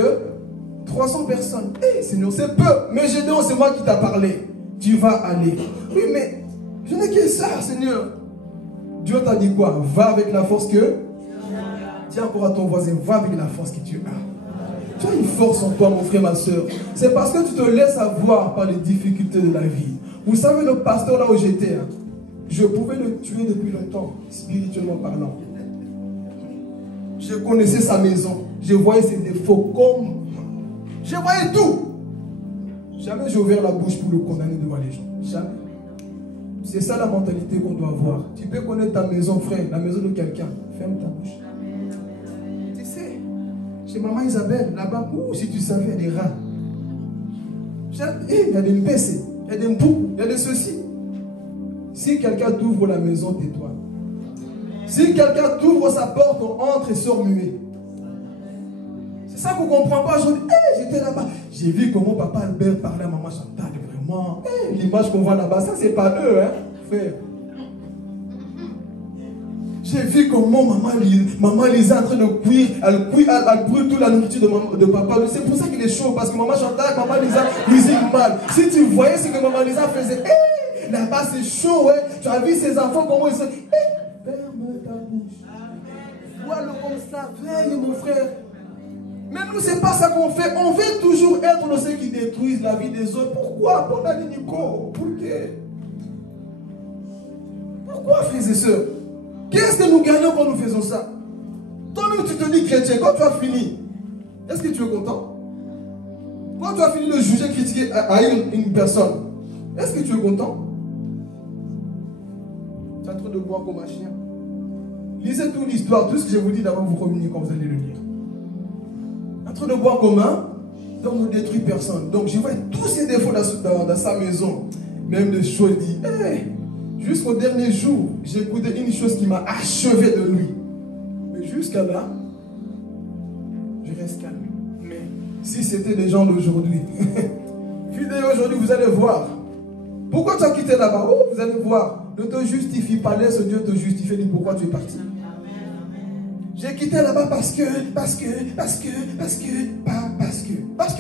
300 personnes. Eh, Seigneur, c'est peu. Mais Gédéon, c'est moi qui t'ai parlé. Tu vas aller. Oui, mais je n'ai que ça, Seigneur. Dieu t'a dit quoi? Va avec la force que... Dis encore à ton voisin, va avec la force que tu as. Tu as une force en toi, mon frère, ma soeur. C'est parce que tu te laisses avoir par les difficultés de la vie. Vous savez, le pasteur là où j'étais, je pouvais le tuer depuis longtemps, spirituellement parlant. Je connaissais sa maison. Je voyais ses défauts comme... Je voyais tout. Jamais j'ai ouvert la bouche pour le condamner devant les gens. Jamais. C'est ça la mentalité qu'on doit avoir. Tu peux connaître ta maison, frère, la maison de quelqu'un. Ferme ta bouche. Tu sais, chez maman Isabelle, là-bas, si tu savais, il y a des rats. Il y a des mbessés, il y a des mbous, il y a des ceci. Si quelqu'un t'ouvre la maison, tais-toi. Si quelqu'un t'ouvre sa porte, on entre et sort muet. C'est ça qu'on ne comprend pas aujourd'hui. J'étais là-bas. J'ai vu comment papa Albert parlait à maman Chantal. Vraiment. L'image qu'on voit là-bas, ça, c'est pas eux, hein, frère. J'ai vu comment maman Lisa est en train de cuire. Elle brûle toute la nourriture de papa. C'est pour ça qu'il est chaud. Parce que maman Chantal, maman Lisa cuisine mal. Si tu voyais ce que maman Lisa faisait, là-bas c'est chaud. Hein. Tu as vu ses enfants, comment ils sont. Ferme ta bouche. Vois-le comme ça. Veille, mon frère. Mais nous, c'est pas ça qu'on fait. On veut toujours être de ceux qui détruisent la vie des autres. Pourquoi? Pour la Nico. Pourquoi, frères et sœurs? Qu'est-ce que nous gagnons quand nous faisons ça? Toi-même, tu te dis chrétien. Quand tu as fini, est-ce que tu es content? Quand tu as fini de juger, critiquer à une personne, est-ce que tu es content? Tu es en train de boire comme un chien. Lisez toute l'histoire. Tout ce que je vous dis d'abord, vous revenez quand vous allez le lire. En train de boire commun, donc ne détruit personne. Donc je vois tous ces défauts dans sa maison. Même des choses dit, jusqu'au dernier jour, j'ai écouté une chose qui m'a achevé de lui. Mais jusqu'à là, je reste calme. Mais si c'était des gens d'aujourd'hui, fidèles aujourd'hui, vous allez voir. Pourquoi tu as quitté là-bas? Oh, vous allez voir. Ne te justifie pas, laisse Dieu te justifier. Dis pourquoi tu es parti. J'ai quitté là-bas parce que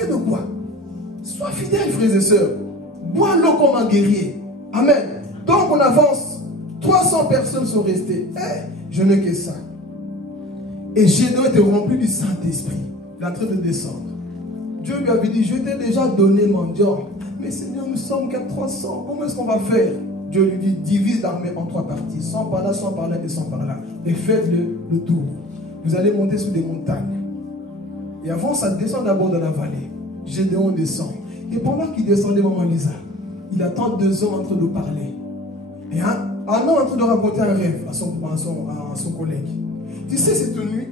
de quoi? Sois fidèle, frères et sœurs. Bois l'eau comme un guerrier. Amen. Donc on avance. 300 personnes sont restées. Je n'ai que ça. Et Gédéon était rempli du Saint-Esprit. Il est en train de descendre. Dieu lui avait dit, je t'ai déjà donné mon Dieu. Mais Seigneur, nous sommes qu'à 300. Comment est-ce qu'on va faire? Dieu lui dit, divise l'armée en 3 parties. 100 par là, 100 par là et 100 par là. Et faites le tour. Vous allez monter sur des montagnes. Et avant, ça descend d'abord dans la vallée. Gédéon descend. Et pendant qu'il descendait, maman Lisa, il attend 2 ans en train de parler. Et un homme en train de raconter un rêve à son collègue. Tu sais, cette nuit,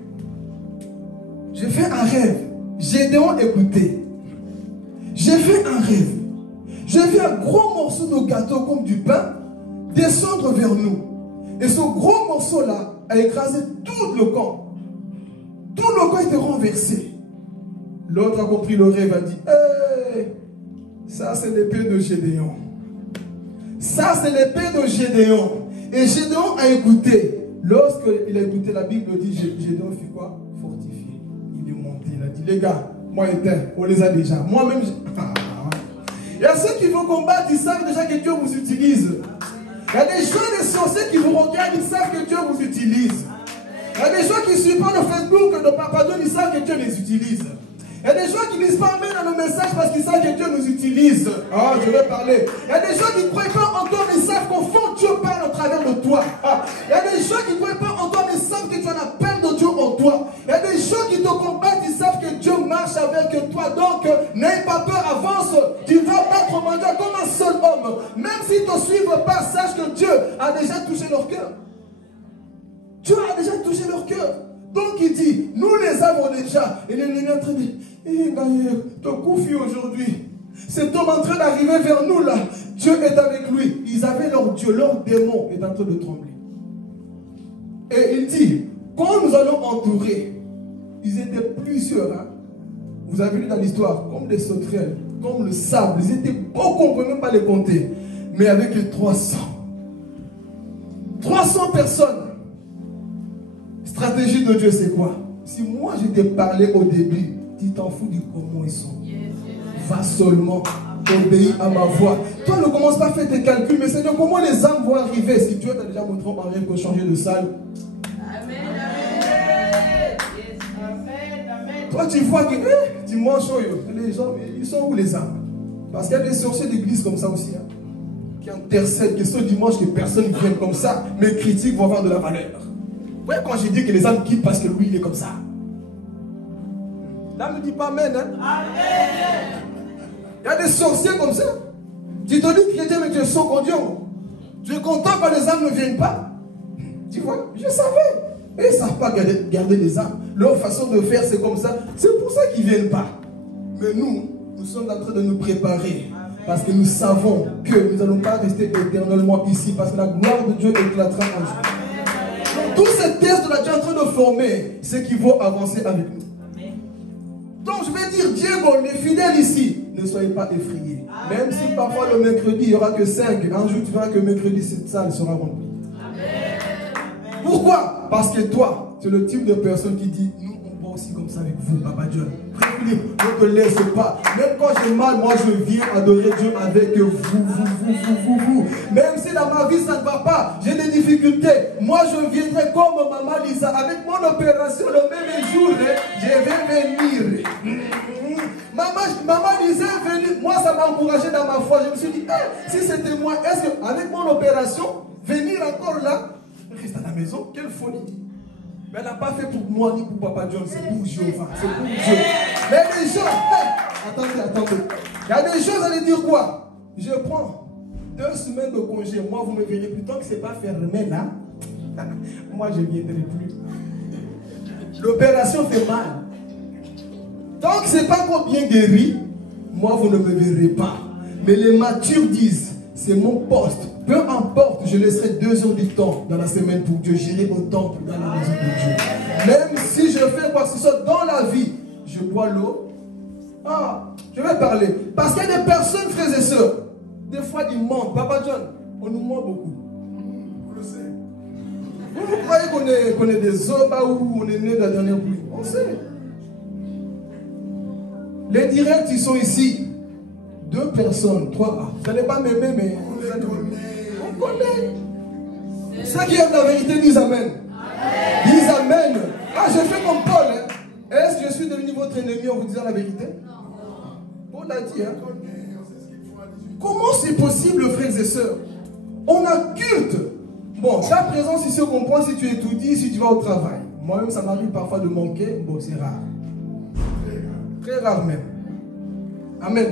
j'ai fait un rêve. Gédéon écoutait. J'ai fait un rêve. J'ai vu un gros morceau de gâteau comme du pain descendre vers nous. Et ce gros morceau-là a écrasé tout le camp. Tout le camp était renversé. L'autre a compris le rêve, a dit, ça c'est l'épée de Gédéon. Ça c'est l'épée de Gédéon. Et Gédéon a écouté. Lorsqu'il a écouté la Bible, dit, Gédéon fit quoi? Fortifié. Il est monté, il a dit, les gars, moi éteint, on les a déjà. Moi-même, il y a ceux qui vont combattre, ils savent déjà que Dieu vous utilise. Il y a des gens, des sorciers qui vous regardent, ils savent que Dieu vous utilise. Il y a des gens qui suivent pas le Facebook de Papa Dieu, ils savent que Dieu les utilise. Il y a des gens qui ne disent pas amen dans le message parce qu'ils savent que Dieu nous utilise. Ah, je vais parler. Il y a des gens qui ne croient pas en toi, mais ils savent qu'au fond, Dieu parle au travers de toi. Il y a des gens qui ne croient pas en toi, mais ils savent que tu as l'appel de Dieu en toi. Il y a des gens qui te combattent, ils savent que Dieu marche avec toi. Donc, n'aie pas peur, avance. Tu vas battre mandat comme un seul homme. Même s'ils ne te suivent pas, sache que Dieu a déjà touché leur cœur. Dieu a déjà touché leur cœur. Donc il dit, nous les avons déjà. Et les est en train de dire, te confie aujourd'hui. Cet homme en train d'arriver vers nous là. Dieu est avec lui. Ils avaient leur Dieu, leur démon est en train de trembler. Et il dit, quand nous allons entourer, ils étaient plusieurs. Hein? Vous avez vu dans l'histoire, comme des sauterelles, comme le sable. Ils étaient beaucoup, on ne peut même pas les compter. Mais avec les 300. 300 personnes. Stratégie de Dieu, c'est quoi? Si moi je t'ai parlé au début, tu t'en fous de comment ils sont. Va seulement, obéis à ma voix. Toi ne commence pas à faire tes calculs, mais Seigneur, comment les âmes vont arriver? Si Dieu t'a déjà montré en rêve que changer de salle. Amen, amen. Toi tu vois que dimanche, les gens, ils sont où les âmes? Parce qu'il y a des sorciers d'église comme ça aussi. Hein, qui intercèdent, que ce dimanche que personne ne vienne comme ça, mes critiques vont avoir de la valeur. Ouais, quand j'ai dit que les âmes quittent parce que lui il est comme ça. Là, ne dit pas amen. Hein? Amen. Il y a des sorciers comme ça. Tu te dis chrétien, mais tu es sans condition. Tu es content quand les âmes ne viennent pas. Tu vois, je savais. Et ils ne savent pas garder les âmes. Leur façon de faire, c'est comme ça. C'est pour ça qu'ils ne viennent pas. Mais nous sommes en train de nous préparer. Parce que nous savons que nous n'allons pas rester éternellement ici. Parce que la gloire de Dieu éclatera un jour. Tous ces tests de la Dieu en train de former, c'est qui vont avancer avec nous. Amen. Donc je vais dire, Diego, les fidèles ici, ne soyez pas effrayés. Amen. Même si parfois le mercredi, il n'y aura que 5. Un jour, tu verras que mercredi, cette salle sera remplie. Amen. Pourquoi? Parce que toi, tu es le type de personne qui dit, nous, on va aussi comme ça avec vous, Papa John. Ne te laisse pas. Même quand j'ai mal, moi je viens adorer Dieu avec vous. Même si dans ma vie ça ne va pas, j'ai des difficultés. Moi je viendrai comme Maman Lisa. Avec mon opération le même jour, je vais venir. Maman Lisa est venue. Moi ça m'a encouragé dans ma foi. Je me suis dit, si c'était moi, est-ce qu'avec mon opération, venir encore là, reste à la maison, quelle folie. Mais elle n'a pas fait pour moi ni pour Papa John, c'est pour Jéhovah, c'est pour Dieu. Mais les gens, attendez. Il y a des choses, allez dire quoi? Je prends 2 semaines de congé. Moi, vous me verrez plus tant que ce n'est pas fermé là. Moi, je ne viendrai plus. L'opération fait mal. Tant que ce n'est pas encore bien guéri, moi, vous ne me verrez pas. Mais les matures disent, c'est mon poste. Peu importe, je laisserai 2 heures du temps dans la semaine pour Dieu. J'irai au temple dans la maison de Dieu. Même si je fais quoi que ce soit dans la vie, je bois l'eau. Je vais parler. Parce qu'il y a des personnes, frères et sœurs, des fois ils mentent. Papa John, on nous ment beaucoup. Vous le savez. Vous croyez qu'on est des hommes où on est né de la dernière pluie? On sait. Les directs, ils sont ici. 2 personnes, 3. Vous n'allez pas m'aimer, mais vous allez m'aimer. On connaît. Ceux qui aiment la vérité disent amen. Disent amen. Je fais comme Paul. Hein. Est-ce que je suis devenu votre ennemi en vous disant la vérité? Paul l'a dit. Hein. Comment c'est possible, frères et sœurs? On a culte. Bon, ta présence ici, on comprend si tu étudies, si tu vas au travail. Moi-même, ça m'arrive parfois de manquer. Bon, c'est rare. Très rare même. Amen.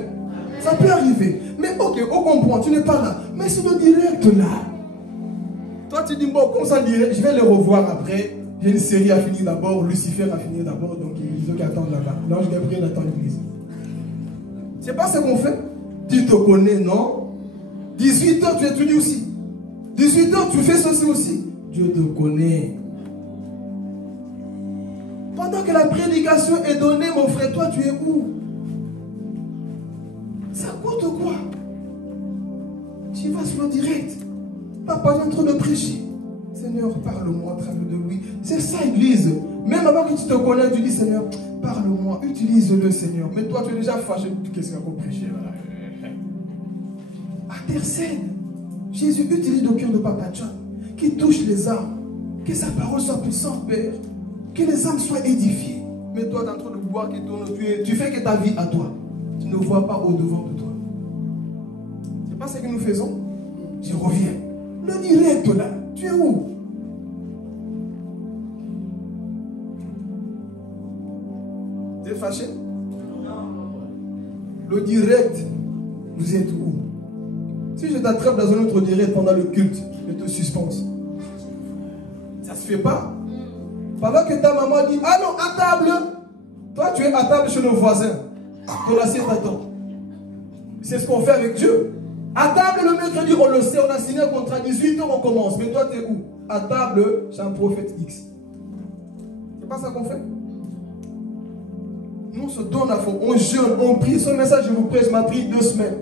Ça peut arriver. Mais ok, on comprend, tu n'es pas là. Mais c'est le direct là. Toi, tu dis, bon, comme ça, je vais les revoir après. J'ai une série à finir d'abord. Lucifer a fini d'abord. Donc, ils ont qu'à attendre là-bas. L'ange Gabriel attend l'église. C'est pas ce qu'on fait. Tu te connais, non? 18 ans, tu étudies aussi. 18 ans, tu fais ceci aussi. Dieu te connaît. Pendant que la prédication est donnée, mon frère, toi, tu es où? Ça coûte quoi? Tu vas sur le direct. Papa est en train de prêcher. Seigneur, parle-moi à travers de lui. C'est ça, Église. Même avant que tu te connaisses, tu dis, Seigneur, parle-moi, utilise-le, Seigneur. Mais toi, tu es déjà fâché. Qu'est-ce qu'il y a pour prêcher? Intercède. Jésus utilise le cœur de Papa John, qui touche les âmes. Que sa parole soit puissante, Père. Que les âmes soient édifiées. Mais toi, tu es en train de boire qui tourne, tu fais que ta vie à toi. Tu ne vois pas au-devant de toi. C'est pas ce que nous faisons. Je reviens. Le direct là, tu es où? Tu es fâché? Le direct, vous êtes où? Si je t'attrape dans un autre direct pendant le culte, je te suspense. Ça se fait pas. Pendant que ta maman dit, ah non, à table. Toi, tu es à table chez le voisin. Ton assiette attend. C'est ce qu'on fait avec Dieu. À table, le mercredi, on le sait, on a signé un contrat, 18h, on commence. Mais toi, tu es où? À table, chez un prophète X. C'est pas ça qu'on fait? Nous, on se donne à fond. On jeûne, on prie. Ce message, je vous prêche, m'a pris 2 semaines.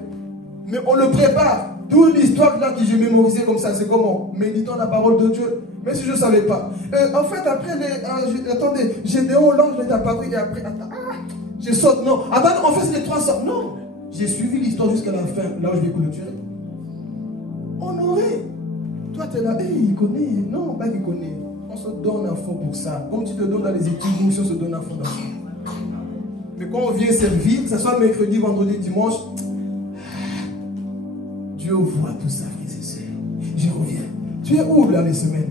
Mais on le prépare. Toute l'histoire là que j'ai mémorisée comme ça, c'est comment? Méditant la parole de Dieu. Mais si je ne savais pas. En fait, après, attendez, Gédéon, l'ange est apparu et après, je saute. Non, attendez, en fait, c'est les 3 sortes. Non, j'ai suivi l'histoire jusqu'à la fin. Là où je vais clôturer. Honoré. Toi, tu es là, il connaît. Non, pas qu'il connaît. On se donne à fond pour ça. Comme tu te donnes dans les études, nous aussi, on se donne à fond dans ça. Mais quand on vient servir, que ce soit mercredi, vendredi, dimanche, Dieu voit tout ça, frères et sœurs. Je reviens. Tu es où là les semaines?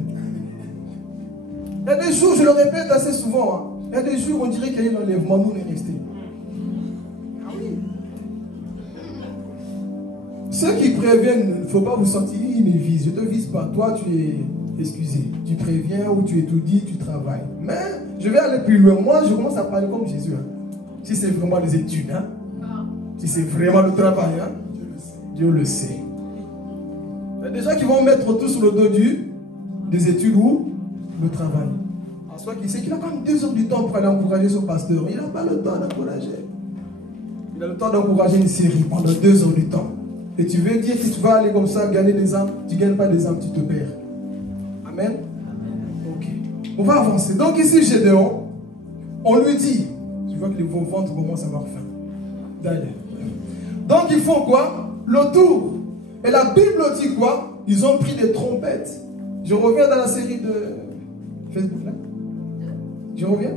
Il y a des jours, je le répète assez souvent, hein. Il y a des jours, on dirait qu'il y a eu un enlèvement, nous on est restés. Ah oui. Ceux qui préviennent, il ne faut pas vous sentir, ils me visent. Je ne te vise pas. Toi, tu es excusé. Tu préviens ou tu étudies, tu travailles. Mais je vais aller plus loin. Moi, je commence à parler comme Jésus. Hein. Si c'est vraiment les études, hein. Si c'est vraiment le travail, hein. Dieu le sait. Il y a des gens qui vont mettre tout sur le dos des études ou le travail. En soi, qui sait qu'il a quand même 2 heures du temps pour aller encourager son pasteur. Il n'a pas le temps d'encourager. Il a le temps d'encourager une série pendant 2 heures du temps. Et tu veux dire que tu vas aller comme ça, gagner des âmes. Tu ne gagnes pas des âmes, tu te perds. Amen. Ok. On va avancer. Donc ici, Gédéon, on lui dit, tu vois que vos ventres commencent à avoir faim. D'ailleurs. Donc ils font quoi? Le tour. Et la Bible dit quoi? Ils ont pris des trompettes. Je reviens dans la série de Facebook là. Je reviens.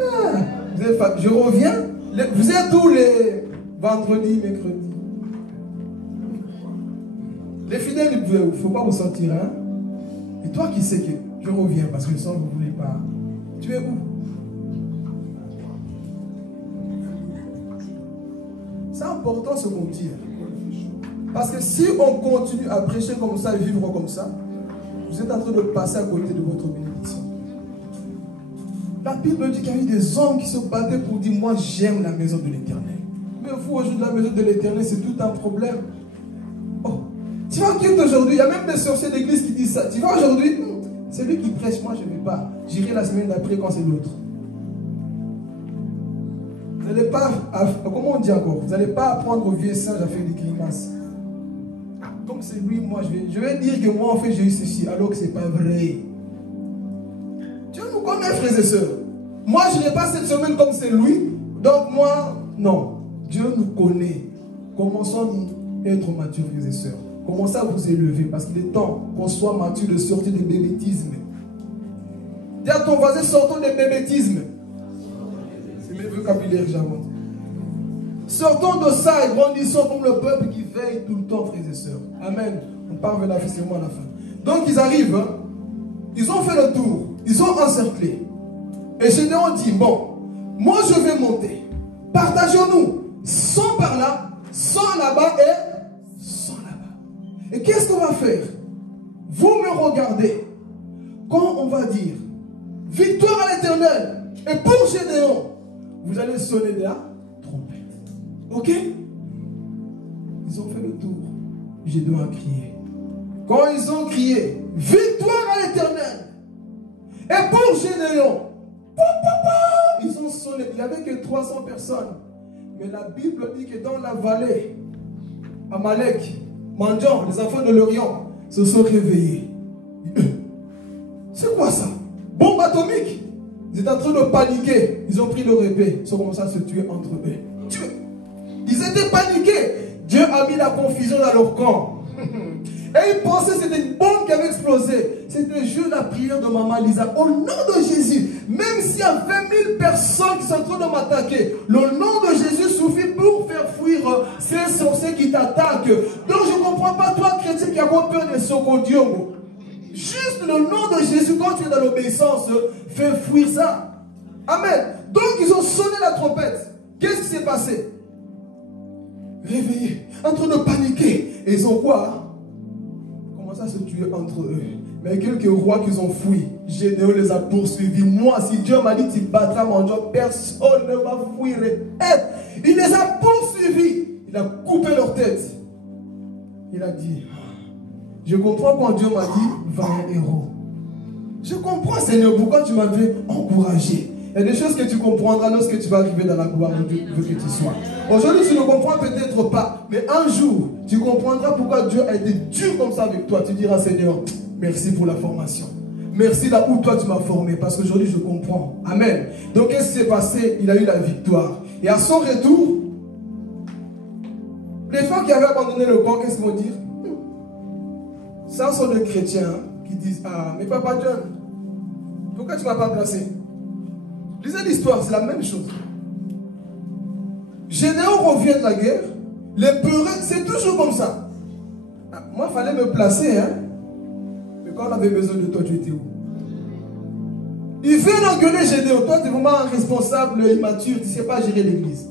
Ah, je reviens. Vous êtes tous les vendredis, mercredis. Les fidèles, il ne faut pas vous sentir. Hein? Et toi qui sais que je reviens parce que le sang, vous ne voulez pas. Tu es où? C'est important ce qu'on dit. Parce que si on continue à prêcher comme ça et vivre comme ça, vous êtes en train de passer à côté de votre bénédiction. La Bible dit qu'il y a eu des hommes qui se battaient pour dire, moi j'aime la maison de l'Éternel. Mais vous, aujourd'hui, la maison de l'Éternel, c'est tout un problème. Oh, tu vas quitter aujourd'hui, il y a même des sorciers d'église qui disent ça. Tu vas aujourd'hui, c'est lui qui prêche, moi je ne vais pas. J'irai la semaine d'après quand c'est l'autre. Vous n'allez pas, comment on dit encore? Vous n'allez pas apprendre au vieux singe à faire des grimaces. Comme c'est lui, moi je vais dire que moi en fait j'ai eu ceci, alors que ce n'est pas vrai. Dieu nous connaît, frères et sœurs. Moi je n'ai pas cette semaine comme c'est lui, donc moi, non. Dieu nous connaît. Commençons à être matures, frères et sœurs. Commencez à vous élever, parce qu'il est temps qu'on soit mature de sortir du bébétisme. Dis à ton voisin, sortons des bébétismes. C'est mes vocabulaire que j'invente. Sortons de ça et grandissons comme le peuple qui veille tout le temps, frères et sœurs. Amen. On parle vers la fin, c'est moi à la fin. Donc ils arrivent, hein? Ils ont fait le tour, ils ont encerclé. Et Gédéon dit, bon, moi je vais monter. Partageons-nous. 100 par là, 100 là-bas et 100 là-bas. Et qu'est-ce qu'on va faire? Vous me regardez. Quand on va dire victoire à l'Éternel et pour Gédéon, vous allez sonner de la trompette. Ok? Ils ont fait le tour. Gédéon a crié. Quand ils ont crié victoire à l'Éternel et pour Gédéon, ils ont sonné. Il n'y avait que 300 personnes. Mais la Bible dit que dans la vallée, Amalek, Mandjan, les enfants de l'Orient, se sont réveillés. C'est quoi ça? Bombe atomique. Ils étaient en train de paniquer. Ils ont pris leur épée. Ils ont commencé à se tuer entre eux. Tuer. Ils étaient paniqués. Dieu a mis la confusion dans leur camp. Et ils pensaient que c'était une bombe qui avait explosé. C'était juste la prière de Maman Lisa. Au nom de Jésus, même s'il y a 20 000 personnes qui sont en train de m'attaquer, le nom de Jésus suffit pour faire fuir ces sorciers qui t'attaquent. Donc je ne comprends pas, toi chrétien qui as peur de Sokodion. Juste le nom de Jésus, quand tu es dans l'obéissance, fais fuir ça. Amen. Donc ils ont sonné la trompette. Qu'est-ce qui s'est passé? Réveillés, en train de paniquer. Et ils ont quoi? Commencé à se tuer entre eux. Mais quelques rois qu'ils ont fui, Gédéon les a poursuivis. Moi, si Dieu m'a dit tu battras mon job, personne ne va fuir. Il les a poursuivis. Il a coupé leur tête. Il a dit, je comprends quand Dieu m'a dit, va un héros. Je comprends, Seigneur, pourquoi tu m'avais encouragé. Il y a des choses que tu comprendras lorsque tu vas arriver dans la gloire de Dieu que tu sois. Aujourd'hui, tu ne comprends peut-être pas, mais un jour, tu comprendras pourquoi Dieu a été dur comme ça avec toi. Tu diras, Seigneur, merci pour la formation. Merci là où toi tu m'as formé, parce qu'aujourd'hui je comprends. Amen. Donc qu'est-ce qui s'est passé? Il a eu la victoire. Et à son retour, les gens qui avaient abandonné le camp, qu'est-ce qu'ils vont dire? Ça sont des chrétiens qui disent, ah, mais Papa John, pourquoi tu ne m'as pas placé? Lisez l'histoire, c'est la même chose. Gédéon revient de la guerre, les peureux, c'est toujours comme ça. Ah, moi, il fallait me placer, hein. Mais quand on avait besoin de toi, tu étais où? Il vient engueuler Gédéon. Toi, tu es vraiment un responsable immature, tu ne sais pas gérer l'église.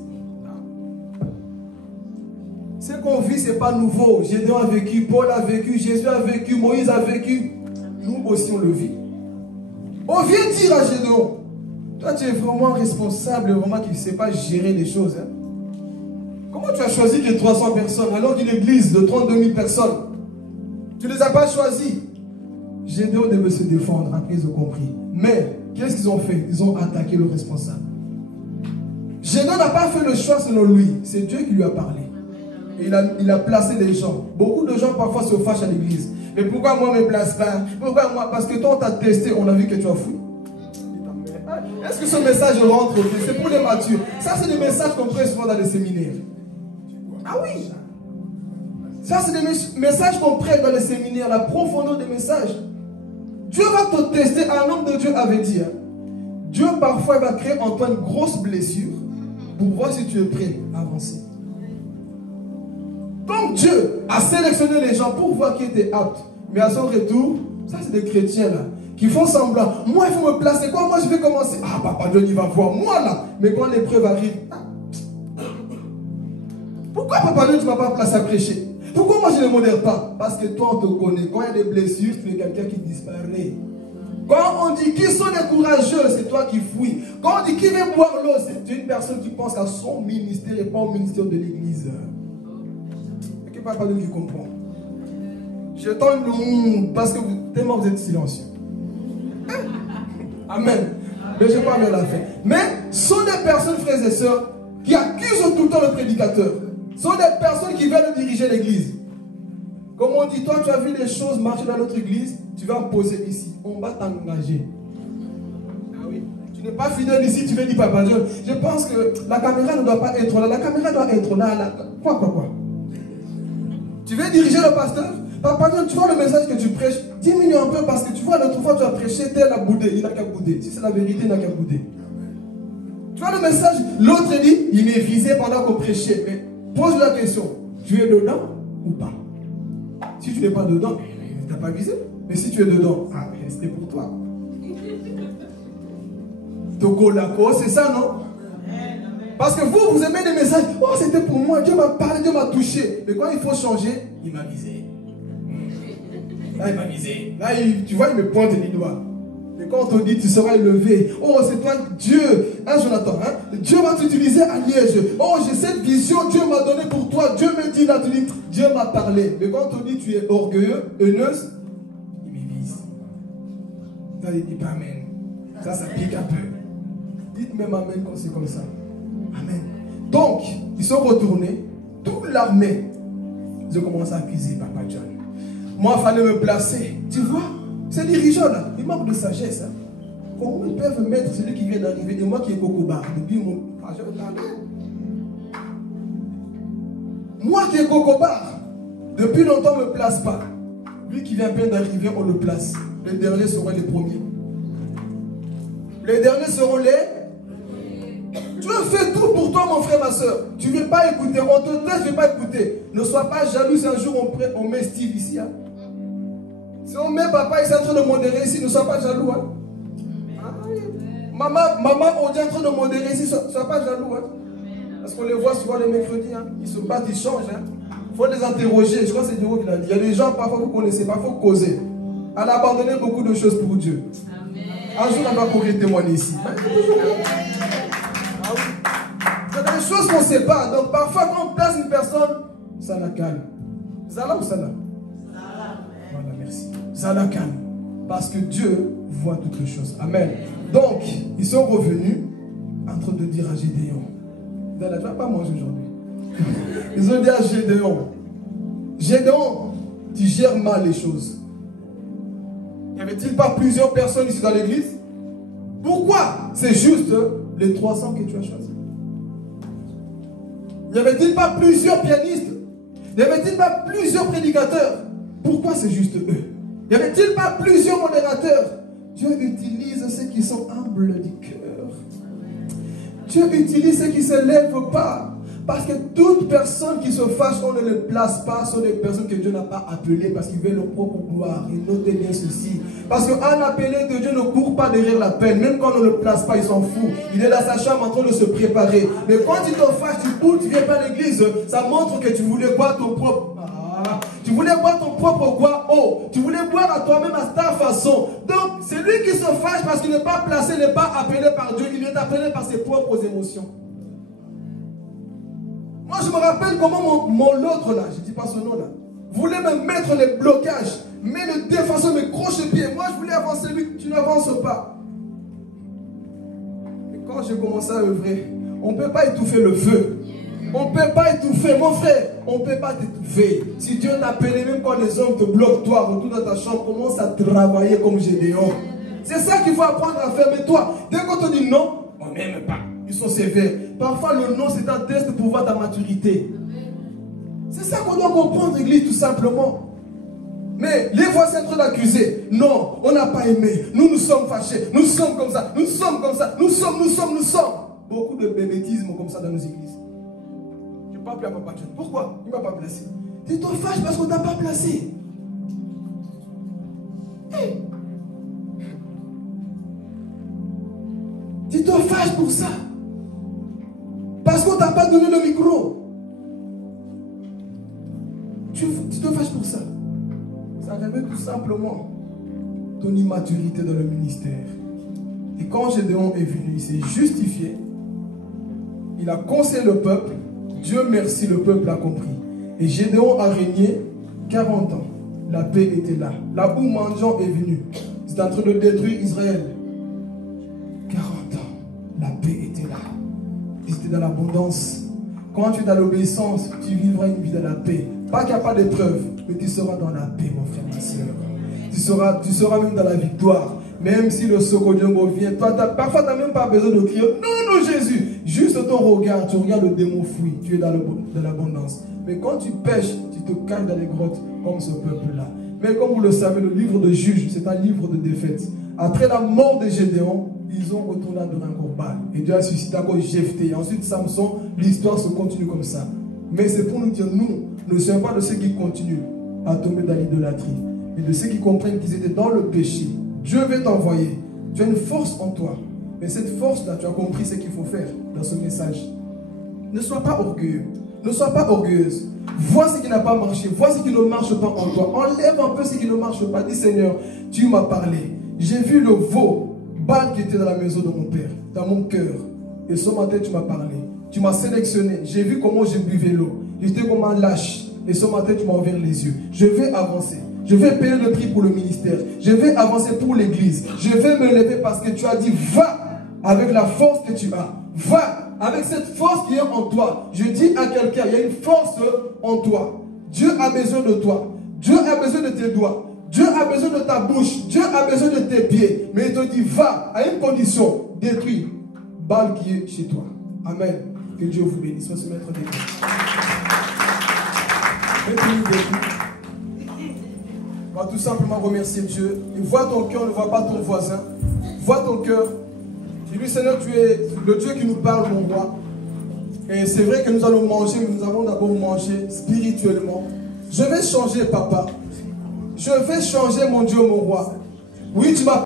Ce qu'on vit, ce n'est pas nouveau. Gédéon a vécu, Paul a vécu, Jésus a vécu, Moïse a vécu. Nous aussi, on le vit. On vient dire à Gédéon, toi, tu es vraiment responsable, vraiment qui ne sait pas gérer les choses. Hein? Comment tu as choisi que 300 personnes, alors d'une église de 32 000 personnes? Tu ne les as pas choisis. Gédéon devait se défendre, après ils ont compris. Mais, qu'est-ce qu'ils ont fait? Ils ont attaqué le responsable. Gédéon n'a pas fait le choix selon lui. C'est Dieu qui lui a parlé. Et il a placé des gens. Beaucoup de gens parfois se fâchent à l'église. Mais pourquoi moi ne me place pas? Pourquoi moi? Parce que toi on t'a testé, on a vu que tu as fouillé. Est-ce que ce message rentre? C'est pour les matures. Ça, c'est des messages qu'on prête souvent dans les séminaires. Ah oui. Ça, c'est des messages qu'on prête dans les séminaires, la profondeur des messages. Dieu va te tester. Un homme de Dieu avait dit, hein, Dieu parfois va créer en toi une grosse blessure pour voir si tu es prêt à avancer. Donc Dieu a sélectionné les gens pour voir qui étaient aptes. Mais à son retour, ça c'est des chrétiens là, qui font semblant. Moi, il faut me placer. Quoi? Moi, je vais commencer. Ah, Papa Dieu, il va voir. Moi, là. Mais quand l'épreuve arrive. Ah. Pourquoi, Papa Dieu, tu ne m'as pas placé à prêcher? Pourquoi moi, je ne modère pas? Parce que toi, on te connaît. Quand il y a des blessures, tu es quelqu'un qui disparaît. Quand on dit qui sont les courageux, c'est toi qui fouilles. Quand on dit qui vient boire l'eau, c'est une personne qui pense à son ministère et pas au ministère de l'église. Et que Papa Dieu qui comprend. Je tends le monde parce que tellement vous êtes silencieux. Amen. Mais je parle de la fin. Mais ce sont des personnes, frères et sœurs, qui accusent tout le temps le prédicateur. Ce sont des personnes qui veulent diriger l'église. Comme on dit, toi tu as vu les choses marcher dans notre église, tu vas me poser ici. On va t'engager. Ah oui. Tu n'es pas fidèle ici, tu veux dire Papa Dieu. Je pense que la caméra ne doit pas être là. La caméra doit être là. Quoi. Tu veux diriger le pasteur? Papa Dieu, tu vois le message que tu prêches, diminue un peu parce que tu vois l'autre fois tu as prêché, tel a boudé, il n'a qu'à bouder. Si c'est la vérité, il n'a qu'à bouder. Tu vois le message, l'autre dit, il m'est visé pendant qu'on prêchait. Mais pose la question, tu es dedans ou pas? Si tu n'es pas dedans, tu n'as pas visé. Mais si tu es dedans, ah, c'était pour toi. Togo Laco, c'est ça, non? Parce que vous aimez des messages, oh c'était pour moi, Dieu m'a parlé, Dieu m'a touché. Mais quand il faut changer, il m'a visé. Là, il m'a visé. Là, tu vois, il me pointe les doigts. Et quand on te dit, tu seras élevé. Oh, c'est toi, Dieu. Hein, Jonathan, hein? Dieu va t'utiliser à Liège. Oh, j'ai cette vision, Dieu m'a donné pour toi. Dieu me dit là, tu dis, Dieu m'a parlé. Mais quand on dit, tu es orgueilleux, haineuse, il me vise. Ça, il dit pas amen. Ça pique un peu. Dites même amen quand c'est comme ça. Amen. Donc, ils sont retournés. Toute l'armée, ils ont commencé à accuser Papa John. Moi, il fallait me placer. Tu vois, ces dirigeants là, ils manquent de sagesse. Hein. Comment ils peuvent mettre celui qui vient d'arriver et moi qui est Cocobar depuis mon. Ah, je regardais. Moi qui est Cocobar, depuis longtemps, ne me place pas. Lui qui vient à peine d'arriver, on le place. Les derniers seront les premiers. Les derniers seront les... Tu fais tout pour toi, mon frère, ma soeur. Tu ne veux pas écouter. On te teste, tu ne veux pas écouter. Ne sois pas jaloux si un jour on met Steve ici. Hein. Si on met papa ici en train de modérer ici, ne sois pas jaloux. Hein. Maman, on est en train de modérer ici, ne sois pas jaloux. Hein. Parce qu'on les voit souvent les mercredis. Hein. Ils se battent, ils changent. Il faut les interroger. Je crois que c'est Dieu qui l'a dit. Il y a des gens, parfois, vous connaissez pas, il faut causer. Elle a abandonné beaucoup de choses pour Dieu. Amen. Un jour, elle va courir témoigner ici. Il y a des choses qu'on ne sait pas. Donc, parfois, quand on place une personne, ça la calme. Zala ou Sana? Voilà, merci. Ça la calme. Parce que Dieu voit toutes les choses. Amen. Donc, ils sont revenus en train de dire à Gédéon. Tu ne vas pas manger aujourd'hui. Ils ont dit à Gédéon, Gédéon, tu gères mal les choses. N'y avait-il pas plusieurs personnes ici dans l'église? Pourquoi? C'est juste les 300 que tu as choisis. N'y avait-il pas plusieurs pianistes? N'y avait-il pas plusieurs prédicateurs? Pourquoi c'est juste eux? N'y avait-il pas plusieurs modérateurs? Dieu utilise ceux qui sont humbles du cœur. Dieu utilise ceux qui ne se lèvent pas. Parce que toute personne qui se fâche, on ne les place pas, sont des personnes que Dieu n'a pas appelées parce qu'ils veulent leur propre gloire. Et notez bien ceci. Parce qu'un appelé de Dieu ne court pas derrière la peine. Même quand on ne le place pas, il s'en fout. Il est dans sa chambre en train de se préparer. Mais quand tu te fâches, tu cours, tu viens pas à l'église, ça montre que tu voulais boire ton propre... Tu voulais boire ton propre quoi? Oh, tu voulais boire à toi-même à ta façon. Donc, c'est lui qui se fâche parce qu'il n'est pas placé, n'est pas appelé par Dieu. Il est appelé par ses propres émotions. Moi, je me rappelle comment mon l'autre là, je ne dis pas son nom là, voulait me mettre les blocages, mais le défenseur me croche les pieds. Moi, je voulais avancer, lui, tu n'avances pas. Et quand j'ai commencé à œuvrer, on ne peut pas étouffer le feu. On ne peut pas étouffer, mon frère, on ne peut pas t'étouffer. Si Dieu t'a appelé, même quand les hommes te bloquent, toi, retourne dans ta chambre, commence à travailler comme Gédéon. C'est ça qu'il faut apprendre à faire. Mais toi, dès qu'on te dit non, on n'aime pas. Ils sont sévères. Parfois, le non, c'est un test pour voir ta maturité. C'est ça qu'on doit comprendre, l'église, tout simplement. Mais les voix sont en train d'accuser. Non, on n'a pas aimé. Nous sommes fâchés. Nous sommes comme ça. Nous sommes comme ça. Nous sommes. Beaucoup de bébétisme comme ça dans nos églises. Je ne parle plus à Papa John. Pourquoi? Il ne m'a pas placé. Tu te fâches parce qu'on ne t'a pas placé. Hey. Tu te fâches pour ça. Parce qu'on ne t'a pas donné le micro. Tu te fâches pour ça. Ça révèle tout simplement ton immaturité dans le ministère. Et quand Gédéon est venu, il s'est justifié. Il a conseillé le peuple. Dieu merci, le peuple a compris. Et Gédéon a régné 40 ans. La paix était là. Là où Mandiant est venu, c'est en train de détruire Israël. 40 ans. La paix était là. Ils étaient dans l'abondance. Quand tu es dans l'obéissance, tu vivras une vie dans la paix. Pas qu'il n'y a pas d'épreuve, mais tu seras dans la paix, mon frère, ma soeur. Tu seras même dans la victoire. Même si le Sokodiongo vient, toi, parfois tu n'as même pas besoin de crier « Non, non, Jésus !» Juste ton regard, tu regardes le démon fuir, tu es dans l'abondance. Mais quand tu pêches, tu te caches dans les grottes comme ce peuple-là. Mais comme vous le savez, le livre de Juges, c'est un livre de défaite. Après la mort de Gédéon, ils ont retourné à Doringorbal. Et Dieu a suscité encore Jephthé. Et ensuite Samson, l'histoire se continue comme ça. Mais c'est pour nous dire, nous ne sommes pas de ceux qui continuent à tomber dans l'idolâtrie, mais de ceux qui comprennent qu'ils étaient dans le péché. Dieu veut t'envoyer. Tu as une force en toi. Mais cette force-là, tu as compris ce qu'il faut faire dans ce message. Ne sois pas orgueilleux. Ne sois pas orgueilleuse. Vois ce qui n'a pas marché. Vois ce qui ne marche pas en toi. Enlève un peu ce qui ne marche pas. Dis Seigneur, tu m'as parlé. J'ai vu le veau Baal qui était dans la maison de mon père, dans mon cœur. Et ce matin, tu m'as parlé. Tu m'as sélectionné. J'ai vu comment je buvais l'eau. J'étais comme un lâche. Et ce matin, tu m'as ouvert les yeux. Je vais avancer. Je vais payer le prix pour le ministère. Je vais avancer pour l'église. Je vais me lever parce que tu as dit, va avec la force que tu as. Va avec cette force qui est en toi. Je dis à quelqu'un, il y a une force en toi. Dieu a besoin de toi. Dieu a besoin de tes doigts. Dieu a besoin de ta bouche. Dieu a besoin de tes pieds. Mais il te dit, va à une condition. Détruis Baal qui est chez toi. Amen. Que Dieu vous bénisse. On va se mettre des mains. On va tout simplement remercier Dieu. Il voit ton cœur, ne voit pas ton voisin. Vois ton cœur. Dis-lui, Seigneur, tu es le Dieu qui nous parle, mon roi. Et c'est vrai que nous allons manger, mais nous allons d'abord manger spirituellement. Je vais changer, papa. Je vais changer, mon Dieu, mon roi. Oui, tu m'as